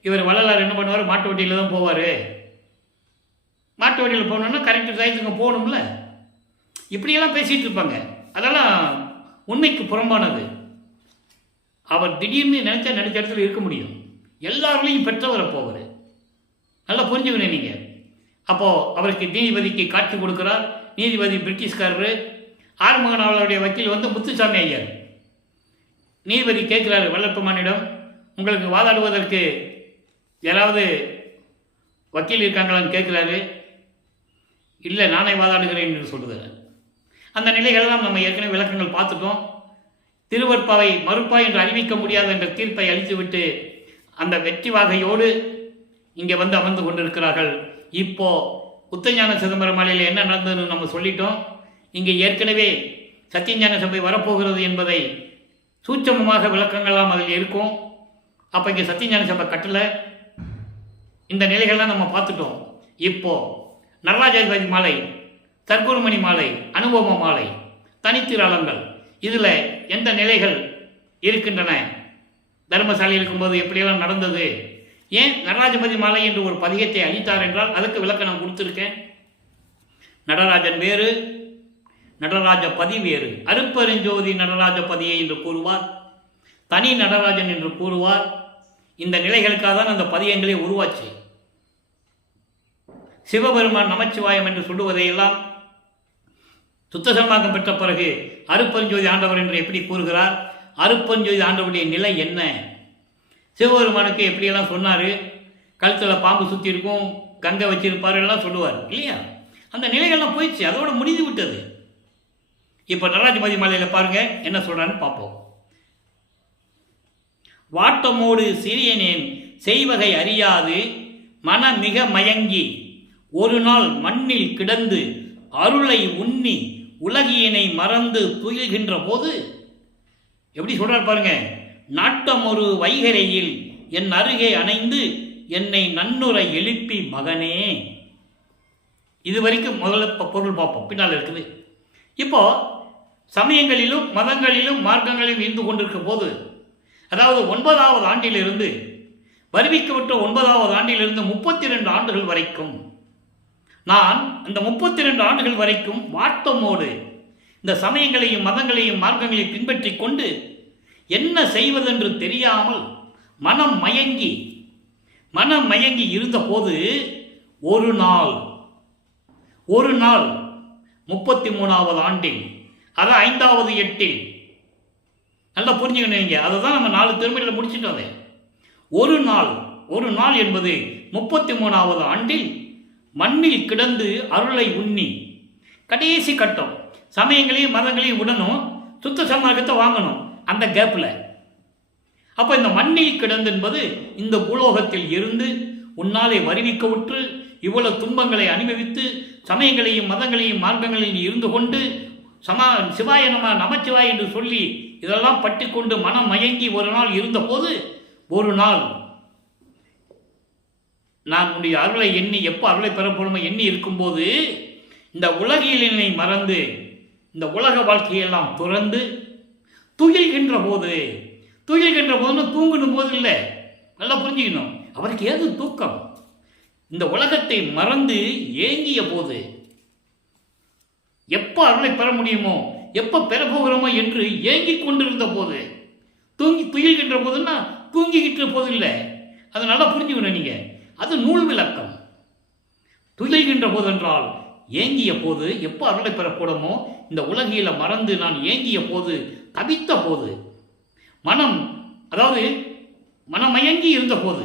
இவர் வள்ளலார் என்ன பண்ணுவார், மாட்டு வண்டியில் தான் போவார், மாட்டு வண்டியில் போகணுன்னா கரெக்டு டயத்துக்கு போகணும்ல, இப்படியெல்லாம் பேசிகிட்டு இருப்பாங்க. அதெல்லாம் உண்மைக்கு புறம்பானது. அவர் திடீர்னு நினைச்ச இடத்துல இருக்க முடியும். எல்லாருலையும் பெற்றவரை போவார். நல்லா புரிஞ்சுக்கணும் நீங்கள். அப்போது அவருக்கு நீதிபதிக்கு காட்சி கொடுக்குறார். நீதிபதி பிரிட்டிஷ்காரரு. ஆறுமுகனாளருடைய வக்கீல் வந்து முத்துசாமி ஐயர். நீதிபதி கேட்குறாரு வல்லற்பமானிடம், உங்களுக்கு வாதாடுவதற்கு யாராவது வக்கீல் இருக்காங்களான்னு கேட்குறாரு. இல்லை, நானே வாதாடுகிறேன் என்று சொல்லுகிறார். அந்த நிலைகளெல்லாம் நம்ம ஏற்கனவே விளக்கங்கள் பார்த்துட்டோம். திருவொற்பாவை மறுப்பா என்று அறிவிக்க முடியாது என்ற தீர்ப்பை அளித்துவிட்டு அந்த வெற்றி வாகையோடு இங்கே வந்து அமர்ந்து கொண்டிருக்கிறார்கள். இப்போ உத்தஞான சிதம்பரம் மலையில் என்ன நடந்ததுன்னு நம்ம சொல்லிட்டோம். இங்கே ஏற்கனவே சத்தியஞான சபை வரப்போகிறது என்பதை சூட்சமமாக விளக்கங்கள்லாம் அதில் இருக்கும். அப்போ இங்கே சத்தியஞான சபை கட்டலை. இந்த நிலைகள்லாம் நம்ம பார்த்துட்டோம். இப்போ நடராஜாதிபதி மாலை, சர்க்குருமணி மாலை, அனுபவ மாலை, தனித்திராளங்கள், இதில் எந்த நிலைகள் இருக்கின்றன, தர்மசாலை இருக்கும்போது எப்படியெல்லாம் நடந்தது, ஏன் நடராஜபதி மாலை என்று ஒரு பதிகத்தை அளித்தார் என்றால் அதுக்கு விளக்கம் நான் கொடுத்துருக்கேன். நடராஜன் வேறு, நடராஜ பதி வேறு. அருப்பெருஞ்சோதி நடராஜ பதியை என்று கூறுவார், தனி நடராஜன் என்று கூறுவார். இந்த நிலைகளுக்காக தான் அந்த பதியங்களே உருவாச்சு. சிவபெருமான் நமச்சிவாயம் என்று சொல்லுவதையெல்லாம் சுத்தசன்மார்க்கம் பெற்ற பிறகு அருப்பெருஞ்சோதி ஆண்டவர் என்று எப்படி கூறுகிறார், அருப்பெருஞ்சோதி ஆண்டவருடைய நிலை என்ன, சிவபெருமானுக்கு எப்படியெல்லாம் சொன்னார், கழுத்தில் பாம்பு சுற்றி இருக்கும், கங்கை வச்சிருப்பார் எல்லாம் சொல்லுவார் இல்லையா. அந்த நிலைகள்லாம் போயிடுச்சு, அதோட முடிந்து விட்டது. இப்போ நடராஜபதி மாலையில் பாருங்க என்ன சொல்றான்னு பார்ப்போம். வாட்டமோடு சிறியனேன் செய்வகை அறியாது மன மிக மயங்கி ஒரு நாள் மண்ணில் கிடந்து அருளை உண்ணி உலகியனை மறந்து துயில்கின்ற போது எப்படி சொல்றார் பாருங்க. நாட்டம் ஒரு வைகரையில் என் அருகே அணைந்து என்னை நன்னுரை எழுப்பி மகனே. இது வரைக்கும் முதல்ல பொருள் பார்ப்போம், பின்னால் இருக்குது. இப்போ சமயங்களிலும் மதங்களிலும் மார்க்கங்களிலும் இருந்து கொண்டிருக்கும் போது, அதாவது 9வது ஆண்டிலிருந்து வருவிக்கப்பட்ட 9வது ஆண்டிலிருந்து 32 ஆண்டுகள் வரைக்கும் நான் அந்த 32 ஆண்டுகள் வரைக்கும் வாட்டமோடு இந்த சமயங்களையும் மதங்களையும் மார்க்கங்களையும் பின்பற்றி கொண்டு என்ன செய்வதென்று தெரியாமல் மனம் மயங்கி இருந்த போது ஒரு நாள் 33வது ஆண்டில், அது 5வது எட்டில், நல்லா புரிஞ்சுக்கணுங்க. அதை தான் நம்ம 4 திருமணியில் முடிச்சுட்டோம். அதை ஒரு நாள் என்பது 33வது ஆண்டில் மண்ணில் கிடந்து அருளை உண்ணி, கடைசி கட்டம், சமயங்களையும் மதங்களையும் உடனும் சுத்த சன்மார்க்கத்தை வாங்கணும் அந்த கேப்பில். அப்போ இந்த மண்ணில் கிடந்து என்பது இந்த பூலோகத்தில் இருந்து உன்னாலே வருவிக்க உற்று இவ்வளவு துன்பங்களை அனுபவித்து சமயங்களையும் மதங்களையும் மார்க்கங்களையும் இருந்து கொண்டு சிவாய நமச்சிவாய் என்று சொல்லி இதெல்லாம் பற்றி கொண்டு மனம் மயங்கி ஒரு நாள் இருந்தபோது, ஒரு நாள் நான் உன்னுடைய அருளை எண்ணி எப்போ அருளை பெறப்போணுமோ எண்ணி இருக்கும்போது இந்த உலகியலினை மறந்து இந்த உலக வாழ்க்கையெல்லாம் துறந்து துயில்கின்ற போதுன்னு தூங்கணும் போது இல்லை, நல்லா புரிஞ்சுக்கணும். அவருக்கு ஏது தூக்கம்? இந்த உலகத்தை மறந்து ஏங்கிய போது, எப்போ அருளை பெற முடியுமோ, எப்போ பெறப்போகிறோமோ என்று ஏங்கிக் கொண்டிருந்த போது, துயில்கின்ற போதுன்னா தூங்கிக்கிட்ட போது இல்லை. அதை நல்லா புரிஞ்சுக்கணும் நீங்கள். அது நூல் விளக்கம். துயில்கின்ற போது என்றால் ஏங்கிய போது, எப்போ அருளை பெறக்கூடமோ, இந்த உலகில மறந்து நான் ஏங்கிய போது, தவித்த போது, அதாவது மனமயங்கி இருந்த போது,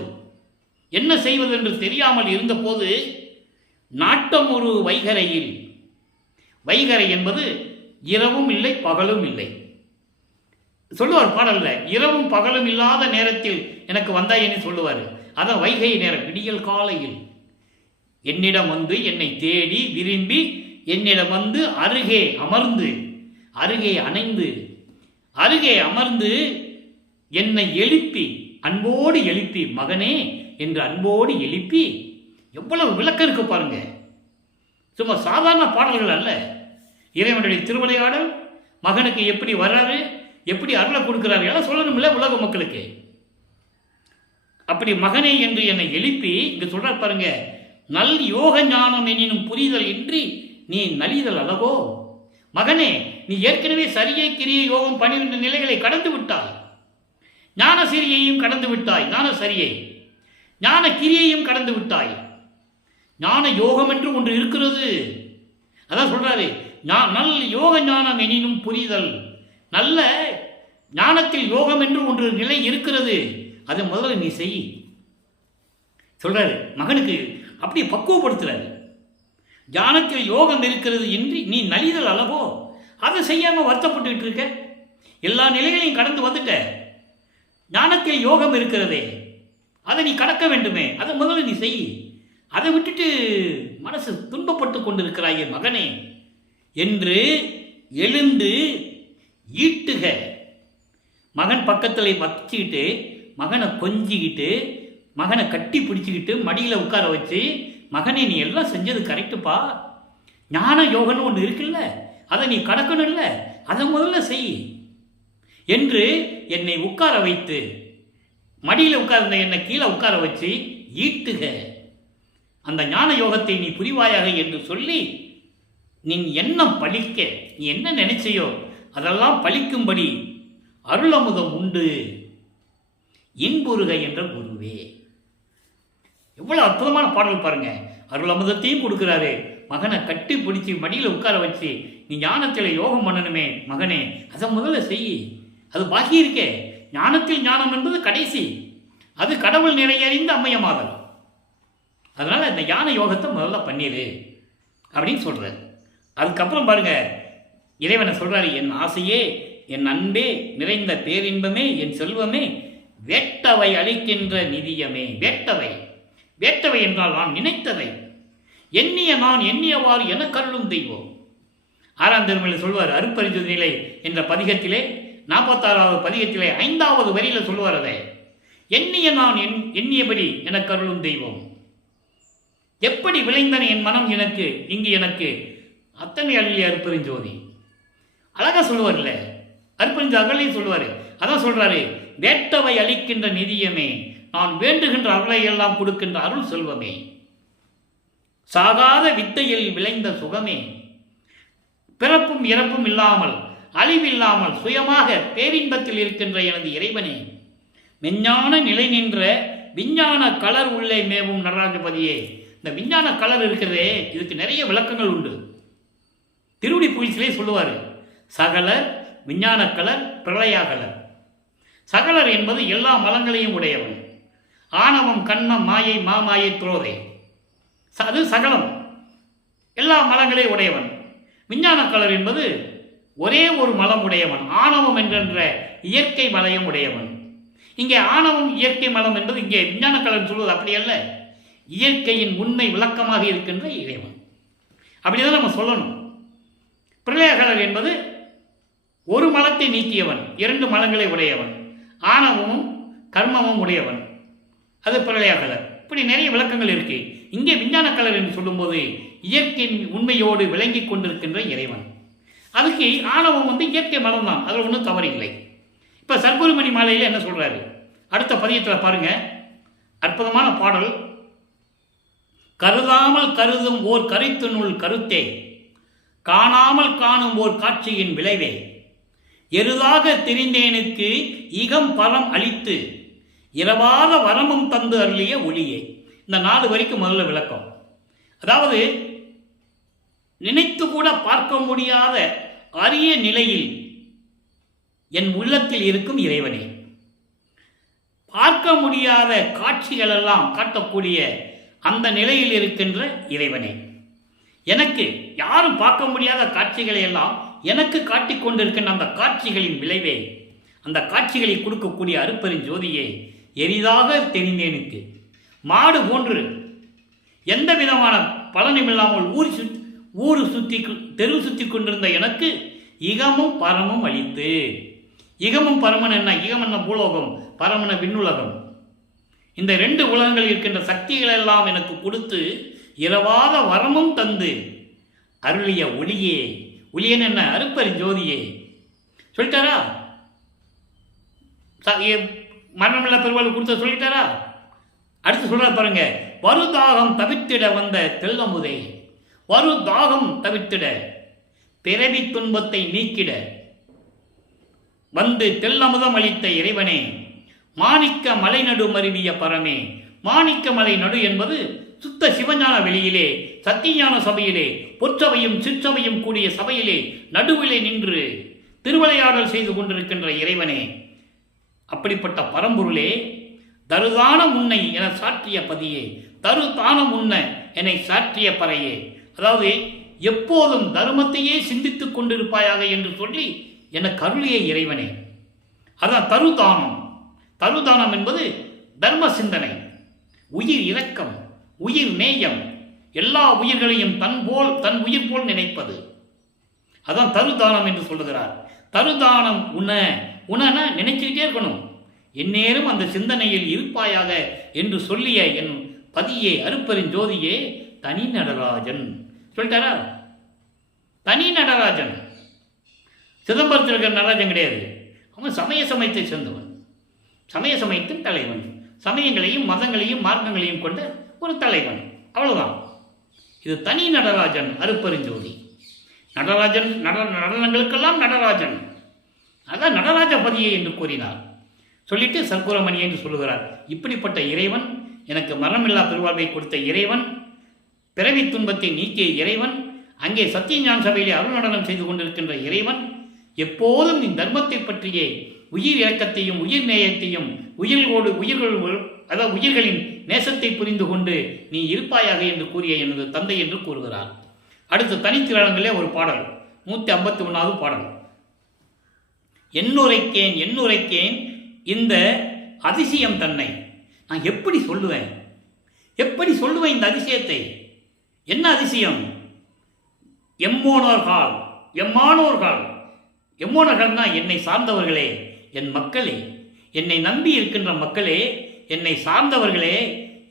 என்ன செய்வது என்று தெரியாமல் இருந்தபோது, நாட்டம் ஒரு வைகரையில், வைகரை என்பது இரவும் இல்லை பகலும் இல்லை சொல்லுவார் பாடல்ல. இரவும் பகலும் இல்லாத நேரத்தில் எனக்கு வந்தாயன்னு சொல்லுவார். அதான் வைகை நேரம், விடியல் காலையில் என்னிடம் வந்து என்னை தேடி விரும்பி என்னிடம் வந்து அருகே அமர்ந்து என்னை எழுப்பி, அன்போடு எழுப்பி, மகனே என்று அன்போடு எழுப்பி, எவ்வளவு விளக்கம் இருக்கு பாருங்க. சும்மா சாதாரண பாடல்கள் அல்ல. இறைவனுடைய திருவிளையாடல், மகனுக்கு எப்படி வர்றாரு, எப்படி அருளை கொடுக்கிறாரு எல்லாம் சொல்லணும்ல உலக மக்களுக்கு. அப்படி மகனே என்று என்னை எழுப்பி இங்க சொல்ற பாருங்க, நல் யோக ஞானம் எனினும் புரிதல் இன்றி நீ நலிதல் அளவோ. மகனே, நீ ஏற்கனவே சரியை கிரியை யோகம் 12 நிலைகளை கடந்து விட்டாய். ஞான சிறியையும் கடந்து விட்டாய், ஞான சரியை, ஞான கிரியையும் கடந்து விட்டாய். ஞான யோகம் என்று ஒன்று இருக்கிறது. அதான் சொல்றாரு, நல் யோக ஞானம் எனினும் புரிதல். நல்ல ஞானத்தில் யோகம் என்று ஒன்று நிலை இருக்கிறது, அதை முதல்ல நீ செய் சொல்றாரு. மகனுக்கு அப்படி பக்குவப்படுத்துறாரு. ஞானத்தில் யோகம் இருக்கிறது என்று நீ நலிதல் அளவோ, அதை செய்யாம வருத்தப்பட்டுக்கிட்டு இருக்க. எல்லா நிலைகளையும் கடந்து வந்துட்ட. ஞானத்தில் யோகம் இருக்கிறதே, அதை நீ கடக்க வேண்டுமே, அதை முதல்ல நீ செய். அதை விட்டுட்டு மனசு துன்பப்பட்டு கொண்டிருக்கிறாயே மகனே என்று எழுந்து ஈட்டுக. மகன் பக்கத்தில் வச்சுக்கிட்டு, மகனை கொஞ்சிக்கிட்டு, மகனை கட்டி பிடிச்சிக்கிட்டு மடியில் உட்கார வச்சு, மகனே நீ எல்லாம் செஞ்சது கரெக்டுப்பா, ஞான யோகன்னு ஒன்று இருக்குல்ல, அதை நீ கடக்கணும் இல்லை, அதை முதல்ல செய் என்று என்னை உட்கார வைத்து, மடியில் உட்கார்ந்த என்னை கீழே உட்கார வச்சு ஈட்டுக. அந்த ஞான யோகத்தை நீ புரிவாயாக என்று சொல்லி, நீ எண்ணம் பழிக்க, நீ என்ன நினைச்சையோ அதெல்லாம் பழிக்கும்படி அருளமுதம் உண்டு இன்புருக என்ற குருவே. எவ்வளவு அற்புதமான பாடல் பாருங்க. அருளமுதத்தையும் கொடுக்கிறாரு, மகனை கட்டி பிடிச்சி மடியில் உட்கார வச்சு, நீ ஞானத்தில் யோகம் பண்ணணுமே மகனே, அதை முதல்ல செய். அது பாக்கி இருக்கே. ஞானத்தில் ஞானம் என்பது கடைசி, அது கடவுள் நிறையறிந்த அம்மையமாதல். அதனால இந்த ஞான யோகத்தை முதல்ல பண்ணிடு அப்படின்னு சொல்றாரு. அதுக்கப்புறம் பாருங்க, இறைவனை சொல்றாரு, என் ஆசையே, என் அன்பே, நிறைந்த பேரின்பமே, என் செல்வமே, வேட்டவை அளிக்கின்ற நிதியமே. வேட்டவை என்றால் நான் நினைத்ததை, நான் எண்ணியவாறு என கருளும் தெய்வம். 6ஆம் திருமுறையில் சொல்வார், அருப்பரிஞ்சு நிலை என்ற பதிகத்திலே 46வது பதிகத்திலே 5வது வரியில சொல்வார், அதை நான் எண்ணியபடி என கருளும் தெய்வம். எப்படி விளைந்தன என் மனம் எனக்கு இங்கு எனக்கு அத்தனை அள்ளி அருப்பெருஞ்சோதி. அழகா சொல்லுவார்ல, அருப்பெருஞ்சு அகலையும் சொல்லுவாரு. அதான் சொல்றாரு, வேட்டவை அளிக்கின்ற நிதியமே, நான் வேண்டுகின்ற அருளை எல்லாம் கொடுக்கின்ற அருள் செல்வமே, சாகாத வித்தையில் விளைந்த சுகமே, பிறப்பும் இறப்பும் இல்லாமல் அழிவில்லாமல் சுயமாக பேரின்பத்தில் இருக்கின்ற எனது இறைவனே, மெஞ்ஞான நிலை நின்ற விஞ்ஞான கலர் உள்ளே மேவும் நடராஜபதியே. இந்த விஞ்ஞான கலர் இருக்கிறதே, இதுக்கு நிறைய விளக்கங்கள் உண்டு. திருவடி புகழ்ச்சியிலே சொல்லுவார், சகலர், விஞ்ஞான கலர், பிரளயாகலர். சகலர் என்பது எல்லா மலங்களையும் உடையவன். ஆணவம், கண்மம், மாயை, மாமாயை, துரோதை, அது சகலம், எல்லா மலங்களையும் உடையவன். விஞ்ஞான கலர் என்பது ஒரே ஒரு மலம் உடையவன், ஆணவம் என்கின்ற இயற்கை மலையும் உடையவன். இங்கே ஆணவம் இயற்கை மலம் என்பது இங்கே விஞ்ஞான கலர் சொல்வது அப்படி அல்ல, இயற்கையின் உண்மை விளக்கமாக இருக்கின்ற இறைவன். அப்படிதான் நம்ம சொல்லணும். பிரளயகலர் என்பது ஒரு மலத்தை நீக்கியவன், 2 மலங்களை உடையவன், ஆணவமும் கர்மமும் உடையவன், அது பிரளயகலர். இப்படி நிறைய விளக்கங்கள் இருக்கு. இங்கே விஞ்ஞான கலர் என்று சொல்லும்போது இயற்கையின் உண்மையோடு விளங்கி கொண்டிருக்கின்ற இறைவன். அதுக்கு ஆணவம் இயற்கை மரம் தான், அதில் ஒன்றும் தவறு இல்லை. இப்போ சர்க்குருமணி மாலையில் என்ன சொல்கிறாரு, அடுத்த பதியத்தில் பாருங்க, அற்புதமான பாடல். கருதாமல் கருதும் ஓர் கருத்தினுள் கருத்தே, காணாமல் காணும் ஓர் காட்சியின் விளைவே, எருதாக தெரிந்தேனுக்கு இகம் பரம் அளித்து இரவாத வரமும் தந்து அருளிய ஒளியே. இந்த 4 வரைக்கும் முதல்ல விளக்கம். அதாவது நினைத்து கூட பார்க்க முடியாத அரிய நிலையில் என் உள்ளத்தில் இருக்கும் இறைவனே, பார்க்க முடியாத காட்சிகளெல்லாம் காட்டக்கூடிய அந்த நிலையில் இருக்கின்ற இறைவனே, எனக்கு யாரும் பார்க்க முடியாத காட்சிகளை எல்லாம் எனக்கு காட்டிக் கொண்டிருக்கின்ற அந்த காட்சிகளின் விளைவே, அந்த காட்சிகளை கொடுக்கக்கூடிய அருட்பெருஞ்சோதியே, எரிதாக தெரிந்தேனுக்கு மாடு போன்று எந்த விதமான பலனுமில்லாமல் ஊர் சுற்றி தெரு சுற்றி கொண்டிருந்த எனக்கு இகமும் பரமும் அளித்து, இகமும் பரமன் என்ன, இகம் என்ன பூலோகம், பரமன விண்ணுலகம், இந்த 2 உலகங்கள் இருக்கின்ற சக்திகள் எல்லாம் எனக்கு கொடுத்து இரவாத வரமும் தந்து அருளிய ஒளியே. ஒளியன் என்ன, அருட்பெருஞ்சோதியே சொல்லிட்டாரா? மரணமில்லா பெருவாள் கொடுத்த சொல்லிட்டாரா? அடுத்து சொல்ற பாருங்க, வருதாகம் தவிர்த்திட வந்த தெல்லமுதே, வருதாகம் தவிர்த்திட பிறவி துன்பத்தை நீக்கிட வந்து தெல்லமுதம் அளித்த இறைவனே, மாணிக்க மலை நடு மருவிய பரமே. மாணிக்க மலை நடு என்பது சுத்த சிவஞான வெளியிலே, சத்தியஞான சபையிலே, பொற்சபையும் சிற்சபையும் கூடிய சபையிலே நடுவிலே நின்று திருவிளையாடல் செய்து கொண்டிருக்கின்ற இறைவனே, அப்படிப்பட்ட பரம்பொருளே, தருதானம் உன்னை என சாற்றிய பதியே, தருதானம் உன்ன என்னை சாற்றிய பறையே. அதாவது எப்போதும் தர்மத்தையே சிந்தித்துக் கொண்டிருப்பாயாக என்று சொல்லி எனக்கு அருளிய இறைவனே. அதான் தருதானம். தருதானம் என்பது தர்ம சிந்தனை, உயிர் இரக்கம், உயிர் நேயம், எல்லா உயிர்களையும் தன் உயிர் போல் நினைப்பது. அதான் தருதானம் என்று சொல்லுகிறார். தருதானம் உணன நினைச்சுக்கிட்டே இருக்கணும், எந்நேரம் அந்த சிந்தனையில் இருப்பாயாக என்று சொல்லிய என் பதியே, அருட்பெருஞ்சோதியே, தனி நடராஜன் சொல்லிட்டாரா? தனி நடராஜன். சிதம்பரத்தில் இருக்கிற நடராஜன் கிடையாது. அவன் சமய சமயத்தை சேர்ந்தவன், சமய சமயத்தின் தலைவன், சமயங்களையும் மதங்களையும் மார்க்கங்களையும் கொண்ட ஒரு தலைவன், அவ்வளவுதான். இது தனி நடராஜன், அருட்பெருஞ்சோதி. நடராஜன் நடனங்களுக்கெல்லாம் நடராஜன், அதான் நடராஜ பதியே என்று கூறினார். சொல்லிட்டு சர்க்குரமணி என்று சொல்லுகிறார். இப்படிப்பட்ட இறைவன், எனக்கு மரணமில்லா பெருவாழ்வை கொடுத்த இறைவன், பிறவி துன்பத்தை நீக்கிய இறைவன், அங்கே சத்தியஞான சபையிலே அருள் நடனம் செய்து கொண்டிருக்கின்ற இறைவன், எப்போதும் இந்த தர்மத்தை பற்றியே உயிர் இறக்கத்தையும் உயிர் நேயத்தையும் உயிர்களின் நேசத்தை புரிந்து கொண்டு நீ இருப்பாயாக என்று கூறிய எனது தந்தை என்று கூறுகிறார். அடுத்த தனித்திரங்களிலே ஒரு பாடல், 151வது பாடல். என்னுரைக்கேன் என்னுரைக்கேன் இந்த அதிசயம் தன்னை. நான் எப்படி சொல்லுவேன் இந்த அதிசயத்தை? என்ன அதிசயம்? எம்மோனர்கள்னா என்னை சார்ந்தவர்களே, என் மக்களே, என்னை நம்பி இருக்கின்ற மக்களே, என்னை சார்ந்தவர்களே,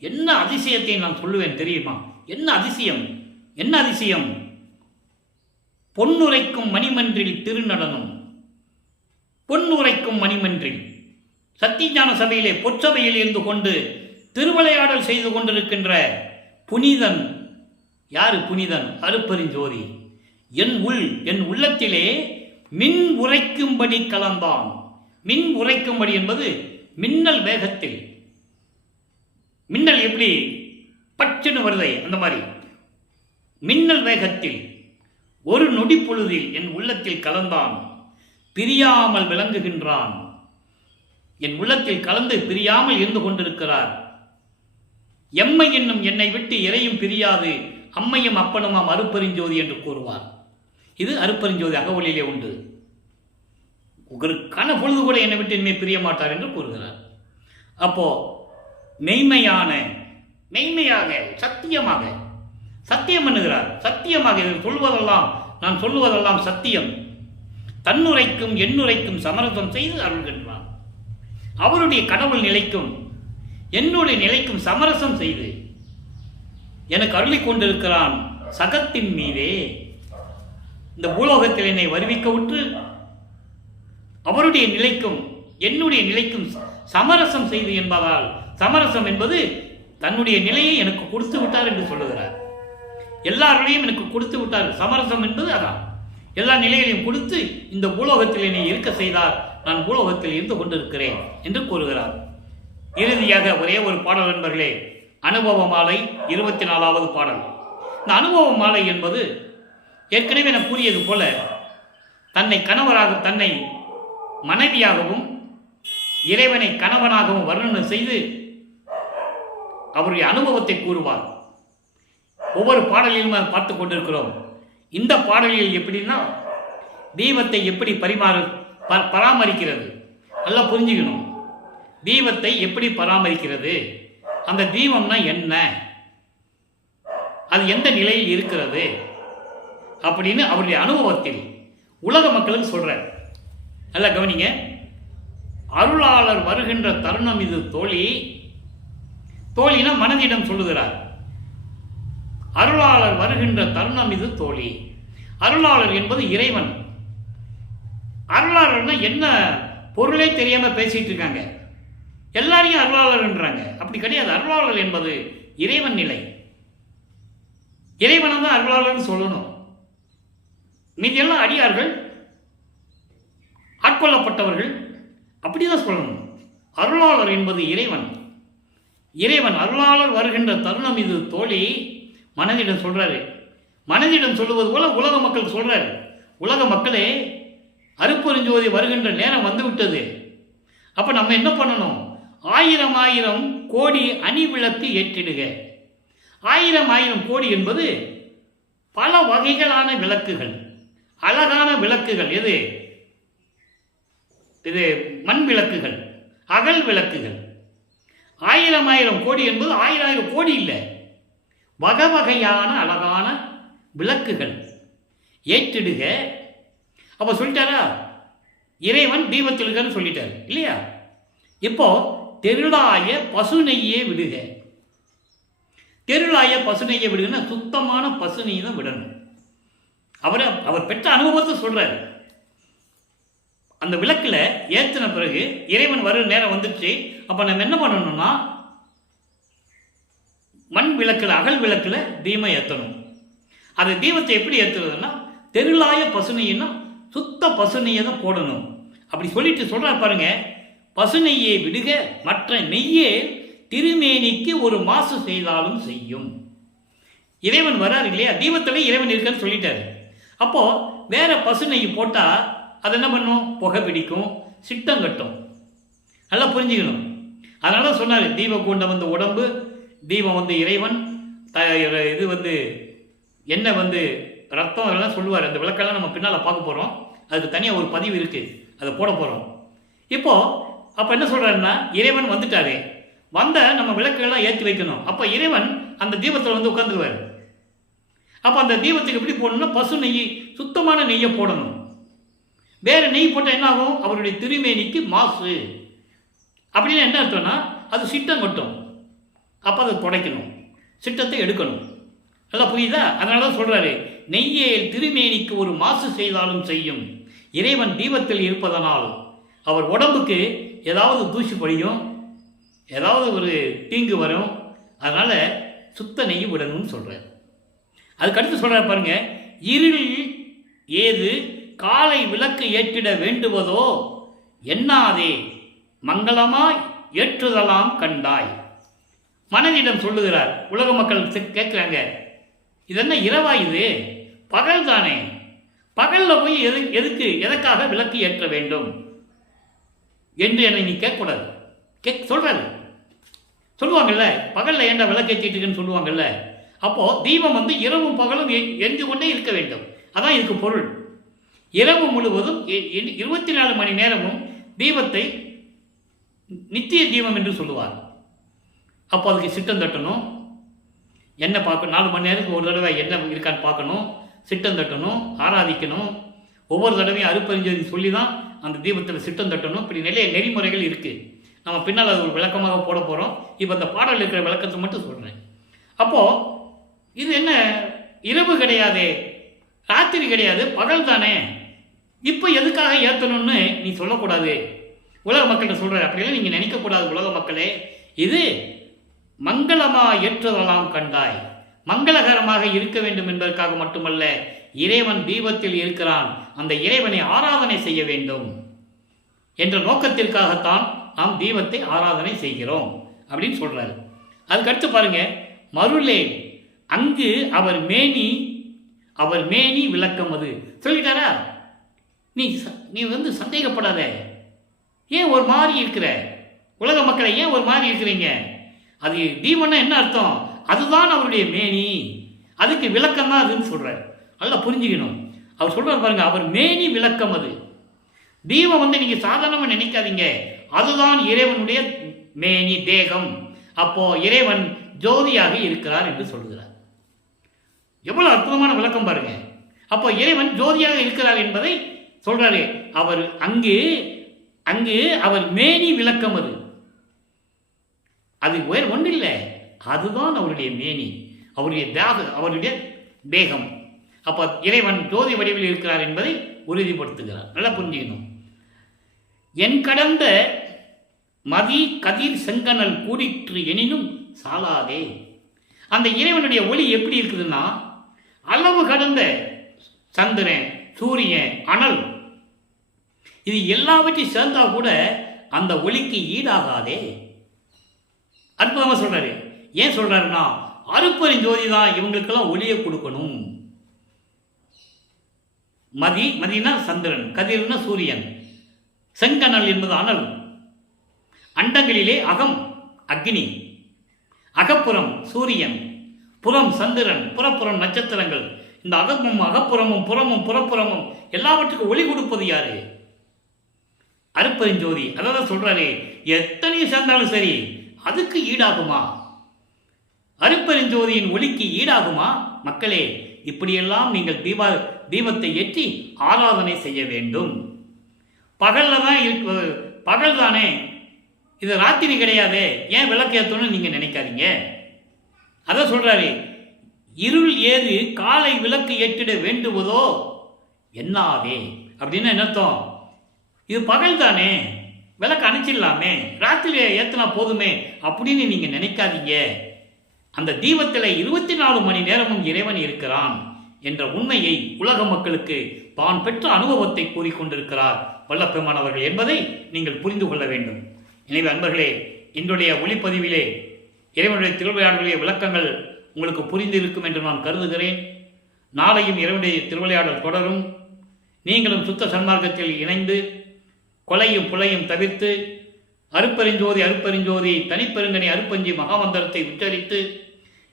என்ன அதிசயத்தை நான் சொல்லுவேன் தெரியுமா? என்ன அதிசயம்? பொன்னுரைக்கும் மணிமன்றில் திருநடனம். பொன்னுரைக்கும் மணிமன்றில் சத்தியஞான சபையிலே பொற்சபையில் இருந்து கொண்டு திருவிளையாடல் செய்து கொண்டிருக்கின்ற புனிதன். யாரு புனிதன்? அருட்பெருஞ்சோதி. என் உள்ளத்திலே மின் உரைக்கும்படி கலந்தான். மின் உரைக்கும்படி என்பது மின்னல் வேகத்தில், மின்னல் எப்படி பச்சுன்னு வருதை அந்த மாதிரி மின்னல் வேகத்தில் ஒரு நொடி பொழுதில் என் உள்ளத்தில் கலந்தான், பிரியாமல் விளங்குகின்றான். என் உள்ளத்தில் கலந்து பிரியாமல் இருந்து கொண்டிருக்கிறார். எம்மை என்னும் என்னை விட்டு இறையும் பிரியாது, அம்மையும் அப்பனுமாம் அருட்பெருஞ்சோதி என்று கூறுவார். இது அருட்பெருஞ்சோதி அகவலிலே உண்டு. ஒரு கன பொழுது கூட என்னை விட்டு இனிமே பிரிய மாட்டார் என்று கூறுகிறார். அப்போ மெய்மையாக சத்தியம் பண்ணுகிறார். சத்தியமாக நான் சொல்லுவதெல்லாம் சத்தியம். தன்னுரைக்கும் என்னுரைக்கும் சமரசம் செய்து அருள்கின்றான். அவருடைய கடவுள் நிலைக்கும் என்னுடைய நிலைக்கும் சமரசம் செய்து எனக்கு அருளிக் கொண்டிருக்கிறான் சகத்தின் மீதே இந்த பூலோகத்தில் என்னை வருவிக்க விட்டு அவருடைய நிலைக்கும் என்னுடைய நிலைக்கும் சமரசம் செய்து என்பதால், சமரசம் என்பது தன்னுடைய நிலையை எனக்கு கொடுத்து விட்டார் என்று சொல்லுகிறார். எல்லாருடையும் எனக்கு கொடுத்து விட்டார். சமரசம் என்பது அதான், எல்லா நிலைகளையும் கொடுத்து இந்த பூலோகத்தில் என்னை இருக்க செய்தார். நான் பூலோகத்தில் இருந்து கொண்டிருக்கிறேன் என்று கூறுகிறார். இறுதியாக ஒரே ஒரு பாடல் நண்பர்களே, அனுபவ மாலை 24வது பாடல். இந்த அனுபவ மாலை என்பது ஏற்கனவே நான் கூறியது போல தன்னை கணவராக, தன்னை மனைவியாகவும் இறைவனை கணவனாகவும் வர்ணனை செய்து அவருடைய அனுபவத்தை கூறுவார். ஒவ்வொரு பாடலிலும் பார்த்து கொண்டிருக்கிறோம். இந்த பாடலில் எப்படின்னா தீபத்தை எப்படி பராமரிக்கிறது, நல்லா புரிஞ்சுக்கணும். தீபத்தை எப்படி பராமரிக்கிறது, அந்த தீபம்னா என்ன, அது எந்த நிலையில் இருக்கிறது அப்படின்னு அவருடைய அனுபவத்தில் உலக மக்களுக்கு சொல்றார். நல்லா கவனிங்க. அருளாளர் வருகின்ற தருணம் இது தோழி. தோழினா மனதிடம் சொல்லுகிறார். அருளாளர் வருகின்ற தருணம் இது தோழி. அருளாளர் என்பது இறைவன். அருளாளர்னா என்ன பொருளே தெரியாம பேசிட்டு இருக்காங்க. எல்லாரையும் அருளாளர்ன்றாங்க. அப்படி கிடையாது. அருளாளர் என்பது இறைவன் நிலை. இறைவனை தான் அருளாளர்னு சொல்லணும். மீதியெல்லாம் அடியார்கள், ஆட்கொள்ளப்பட்டவர்கள், அப்படிதான் சொல்லணும். அருளாளர் என்பது இறைவன். இறைவன் அருளாளர் வருகின்ற தருணம் இது தோழி. மனதிடம் சொல்றாரு. மனதிடம் சொல்லுவது போல உலக மக்கள் சொல்றாரு. உலக மக்களே, அருப்பெருஞ்சோதி வருகின்ற நேரம் வந்து விட்டது. அப்ப நம்ம என்ன பண்ணணும்? 1000 கோடி அணி விளக்கு ஏற்றிடுக. 1000 கோடி என்பது பல வகைகளான விளக்குகள், அழகான விளக்குகள். எது? இது மண் விளக்குகள், அகல் விளக்குகள். 1000 கோடி என்பது 1000 கோடி இல்லை, வகை வகையான அழகான விளக்குகள் ஏற்றிடுக. அப்ப சொல்லிட்டாரா? இறைவன் தீபத்தில் இருக்கான்னு சொல்லிட்டாரு இல்லையா? இப்போ தெருளாய பசு நெய்யே விடுக. தெருளாய பசு நெய்யை விடுங்கன்னா சுத்தமான பசு நெய் தான் விடணும். அவர் பெற்ற அனுபவத்தை சொல்றாரு. அந்த விளக்குல ஏற்றின பிறகு இறைவன் வர நேரம் வந்துச்சு. அப்ப நம்ம என்ன பண்ணணும்னா, மண் விளக்குல, அகல் விளக்குல தீபம் ஏற்றணும். அது தீபத்தை எப்படி ஏற்றுறதுன்னா, தெருளாய பசுநெய்னா சுத்த பசுநெய்யை தான் போடணும். அப்படி சொல்லிட்டு சொல்றாரு பாருங்க. பசுநெய்யை விடுக, மற்ற நெய்யே திருமேனிக்கு ஒரு மாசு செய்தாலும் செய்யும். இறைவன் வராரு இல்லையா? தீபத்திலே இறைவன் இருக்கான்னு சொல்லிட்டாரு. அப்போ வேற பசு நெய் போட்டா அது என்ன பண்ணும்? புகை பிடிக்கும், சிட்டம் கட்டும். நல்லா புரிஞ்சுக்கணும். அதனால சொன்னாரு, தீபக்கூண்டம் வந்து உடம்பு, தீபம் வந்து இறைவன், இது வந்து என்ன வந்து ரத்தம், அதெல்லாம் சொல்லுவார். அந்த விளக்கெல்லாம் நம்ம பின்னால் பார்க்க போகிறோம். அதுக்கு தனியாக ஒரு பதிவு இருக்குது, அதை போட போகிறோம். இப்போ அப்போ என்ன சொல்கிறாருன்னா, இறைவன் வந்துட்டாரு, வந்த நம்ம விளக்குகள்லாம் ஏற்றி வைக்கணும். அப்போ இறைவன் அந்த தீபத்தில் வந்து உட்காந்துருவார். அப்போ அந்த தீபத்துக்கு எப்படி போடணும்னா, பசு நெய், சுத்தமான நெய்யை போடணும். வேறு நெய் போட்டால் என்ன ஆகும்? அவருடைய திருமேனிக்கு மாசு. அப்படின்னு என்ன அர்த்தம்னா, அது சிட்டம் கட்டும். அப்போ அதை துடைக்கணும், சிட்டத்தை எடுக்கணும். நல்லா புரியுதா? அதனால தான் சொல்கிறாரு, நெய்யே திருமேனிக்கு ஒரு மாசு செய்தாலும் செய்யும். இறைவன் தீபத்தில் இருப்பதனால் அவர் உடம்புக்கு ஏதாவது தூசி படியும், ஏதாவது ஒரு தீங்கு வரும். அதனால் சுத்த நெய் விடணும்னு சொல்கிறார். அதுக்கடுத்து சொல்கிறார் பாருங்க, இருள் ஏது காலை விளக்கு ஏற்றிட வேண்டுவதோ எண்ணாதே மங்களமாய் ஏற்றுதலாம் கண்டாய். மனதிடம் சொல்லுகிறார். உலக மக்கள் கேட்குறாங்க, இது என்ன இரவா? இது பகல் தானே. பகலில் போய் எதற்காக விளக்கு ஏற்ற வேண்டும் என்று என்னை நீ கேட்கக்கூடாது. சொல்றாரு, சொல்லுவாங்கல்ல, பகலில் ஏண்டா விளக்கு ஏற்றிட்டுன்னு சொல்லுவாங்கல்ல. அப்போது தீபம் வந்து இரவும் பகலும் எரிந்து கொண்டே இருக்க வேண்டும். அதான் இதுக்கு பொருள். இரவு முழுவதும் 24 மணி நேரமும் தீபத்தை நித்திய தீபம் என்று சொல்லுவார். அப்போ அதுக்கு சிட்டம் தட்டணும், எண்ணெய் பார்க்கணும், 4 மணி நேரத்துக்கு ஒரு தடவை எண்ணெய் இருக்கான்னு பார்க்கணும், சிட்டம் தட்டணும், ஆராதிக்கணும். ஒவ்வொரு தடவையும் அருப்பறிஞ்சதி சொல்லி தான் அந்த தீபத்தில் சிட்டம் தட்டணும். இப்படி நிறைய நெறிமுறைகள் இருக்குது. நம்ம பின்னால் அது ஒரு விளக்கமாக போட போகிறோம். இப்போ அந்த பாடல் இருக்கிற விளக்கத்தை மட்டும் சொல்கிறேன். அப்போது இது என்ன இரவு கிடையாது, ராத்திரி கிடையாது, பகல் தானே, இப்போ எதுக்காக ஏற்றணும்னு நீ சொல்லக்கூடாது. உலக மக்கள்கிட்ட சொல்கிற அப்படியெல்லாம் நீங்கள் நினைக்கக்கூடாது. உலக மக்களே, இது மங்களமாக ஏற்றுதலாம் கண்டாய், மங்களகரமாக இருக்க வேண்டும் என்பதற்காக மட்டுமல்ல, இறைவன் தீபத்தில் இருக்கிறான், அந்த இறைவனை ஆராதனை செய்ய வேண்டும் என்ற நோக்கத்திற்காகத்தான் நாம் தீபத்தை ஆராதனை செய்கிறோம் அப்படின்னு சொல்றாரு. அதுக்கடுத்து பாருங்க, மருளே அங்கு அவர் மேனி விளக்கம் அது சொல்லிட்டாரா. நீ வந்து சந்தேகப்படாத. ஏன் ஒரு மாதிரி இருக்கிற? உலக மக்களை ஏன் ஒரு மாதிரி இருக்கிறீங்க? அது தீபம்னா என்ன அர்த்தம்? அதுதான் அவருடைய மேனி, அதுக்கு விளக்கம் தான் அதுன்னு சொல்றாரு. நல்லா புரிஞ்சுக்கணும். அவர் சொல்றாரு பாருங்க, அவர் மேனி விளக்கம் அது. தீபம் வந்து நீங்க சாதாரணமாக நினைக்காதீங்க, அதுதான் இறைவனுடைய மேனி, தேகம். அப்போ இறைவன் ஜோதியாக இருக்கிறார் என்று சொல்லுகிறார். எவ்வளவு அற்புதமான விளக்கம் பாருங்க. அப்போ இறைவன் ஜோதியாக இருக்கிறார் என்பதை சொல்றாரு. அவர் அங்கு அவர் மேனி விளக்கம் அது வேறு ஒன்றும் இல்லை, அதுதான் அவருடைய மேனி, அவருடைய தேகம். அப்போ இறைவன் ஜோதி வடிவில் இருக்கிறார் என்பதை உறுதிப்படுத்துகிறார். நல்லா புரிஞ்சுக்கணும். என் கடந்த மதி கதிர் செங்கனல் கூடிற்று எனினும் சாலாதே. அந்த இறைவனுடைய ஒளி எப்படி இருக்குதுன்னா, அளவு கடந்த சந்திரன், சூரியன், அனல், இது எல்லாவற்றையும் சேர்ந்தா கூட அந்த ஒளிக்கு ஈடாகாதே. அற்புதமாக சொல்றாரு. ஏன் சொல்றாருன்னா, அருப்பெருஞ்சோதி தான் இவங்களுக்கெல்லாம் ஒளியை கொடுக்கணும். மதினா சந்திரன், கதிர்னா சூரியன், செங்கனல் என்பது அனல், அண்டங்களிலே அகம் அக்னி, அகப்புறம் சூரியன், புறம் சந்திரன், புறப்புறம் நட்சத்திரங்கள். இந்த அகமும் அகப்புறமும் புறமும் புறப்புறமும் எல்லாவற்றுக்கும் ஒளி கொடுப்பது யாரு? அருப்பெருஞ்சோதி. அதான் சொல்றாரு, எத்தனை சேர்ந்தாலும் சரி அதுக்கு ஈடாகுமா? அருப்பெருஞ்சோதியின் ஒளிக்கு ஈடாகுமா? மக்களே, இப்படியெல்லாம் நீங்கள் தீபத்தை ஏற்றி ஆராதனை செய்ய வேண்டும். பகல் தானே, இது ராத்திரி கிடையாது, ஏன் விளக்கு ஏற்றணும்னு நீங்க நினைக்காதீங்க. அதான் சொல்றாரு, இருள் ஏது காலை விளக்கு ஏற்றிட வேண்டுவதோ என்னாவே. அப்படின்னு என்ன அர்த்தம்? இது பகல் தானே, விளக்கு அணைச்சிடலாமே, ராத்திரி ஏற்றினா போதுமே அப்படின்னு நீங்க நினைக்காதீங்க. அந்த தீபத்தில் 24 மணி நேரமும் இறைவன் இருக்கிறான் என்ற உண்மையை உலக மக்களுக்கு தான் பெற்ற அனுபவத்தை கூறிக்கொண்டிருக்கிறார் வல்லப்பெருமானவர்கள் என்பதை நீங்கள் புரிந்து கொள்ள வேண்டும். எனவே அன்பர்களே, இன்றைய ஒளிப்பதிவிலே இறைவனுடைய திருவிளையாடலுடைய விளக்கங்கள் உங்களுக்கு புரிந்திருக்கும் என்று நான் கருதுகிறேன். நாளையும் இறைவனுடைய திருவிளையாடல் தொடரும். நீங்களும் சுத்த சன்மார்க்கத்தில் இணைந்து கொலையும் புலையும் தவிர்த்து அருப்பெருஞ்சோதி தனிப்பெருங்கனி அருப்பஞ்சி மகாமந்திரத்தை உச்சரித்து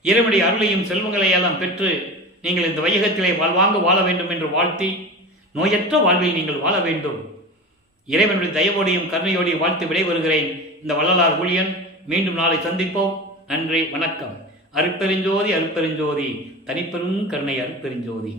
இறைவனுடைய அருளையும் செல்வங்களையெல்லாம் பெற்று நீங்கள் இந்த வையகத்திலே வாழ்வாங்க வாழ வேண்டும் என்று வாழ்த்தி, நோயற்ற வாழ்வில் நீங்கள் வாழ வேண்டும். இறைவனுடைய தயவோடையும் கருணையோடையும் வாழ்த்து விடைபெறுகிறேன். இந்த வள்ளலார் ஊழியன். மீண்டும் நாளை சந்திப்போம். நன்றி, வணக்கம். அருப்பெருஞ்சோதி தனிப்பெரும் கருணை அருப்பெருஞ்சோதி.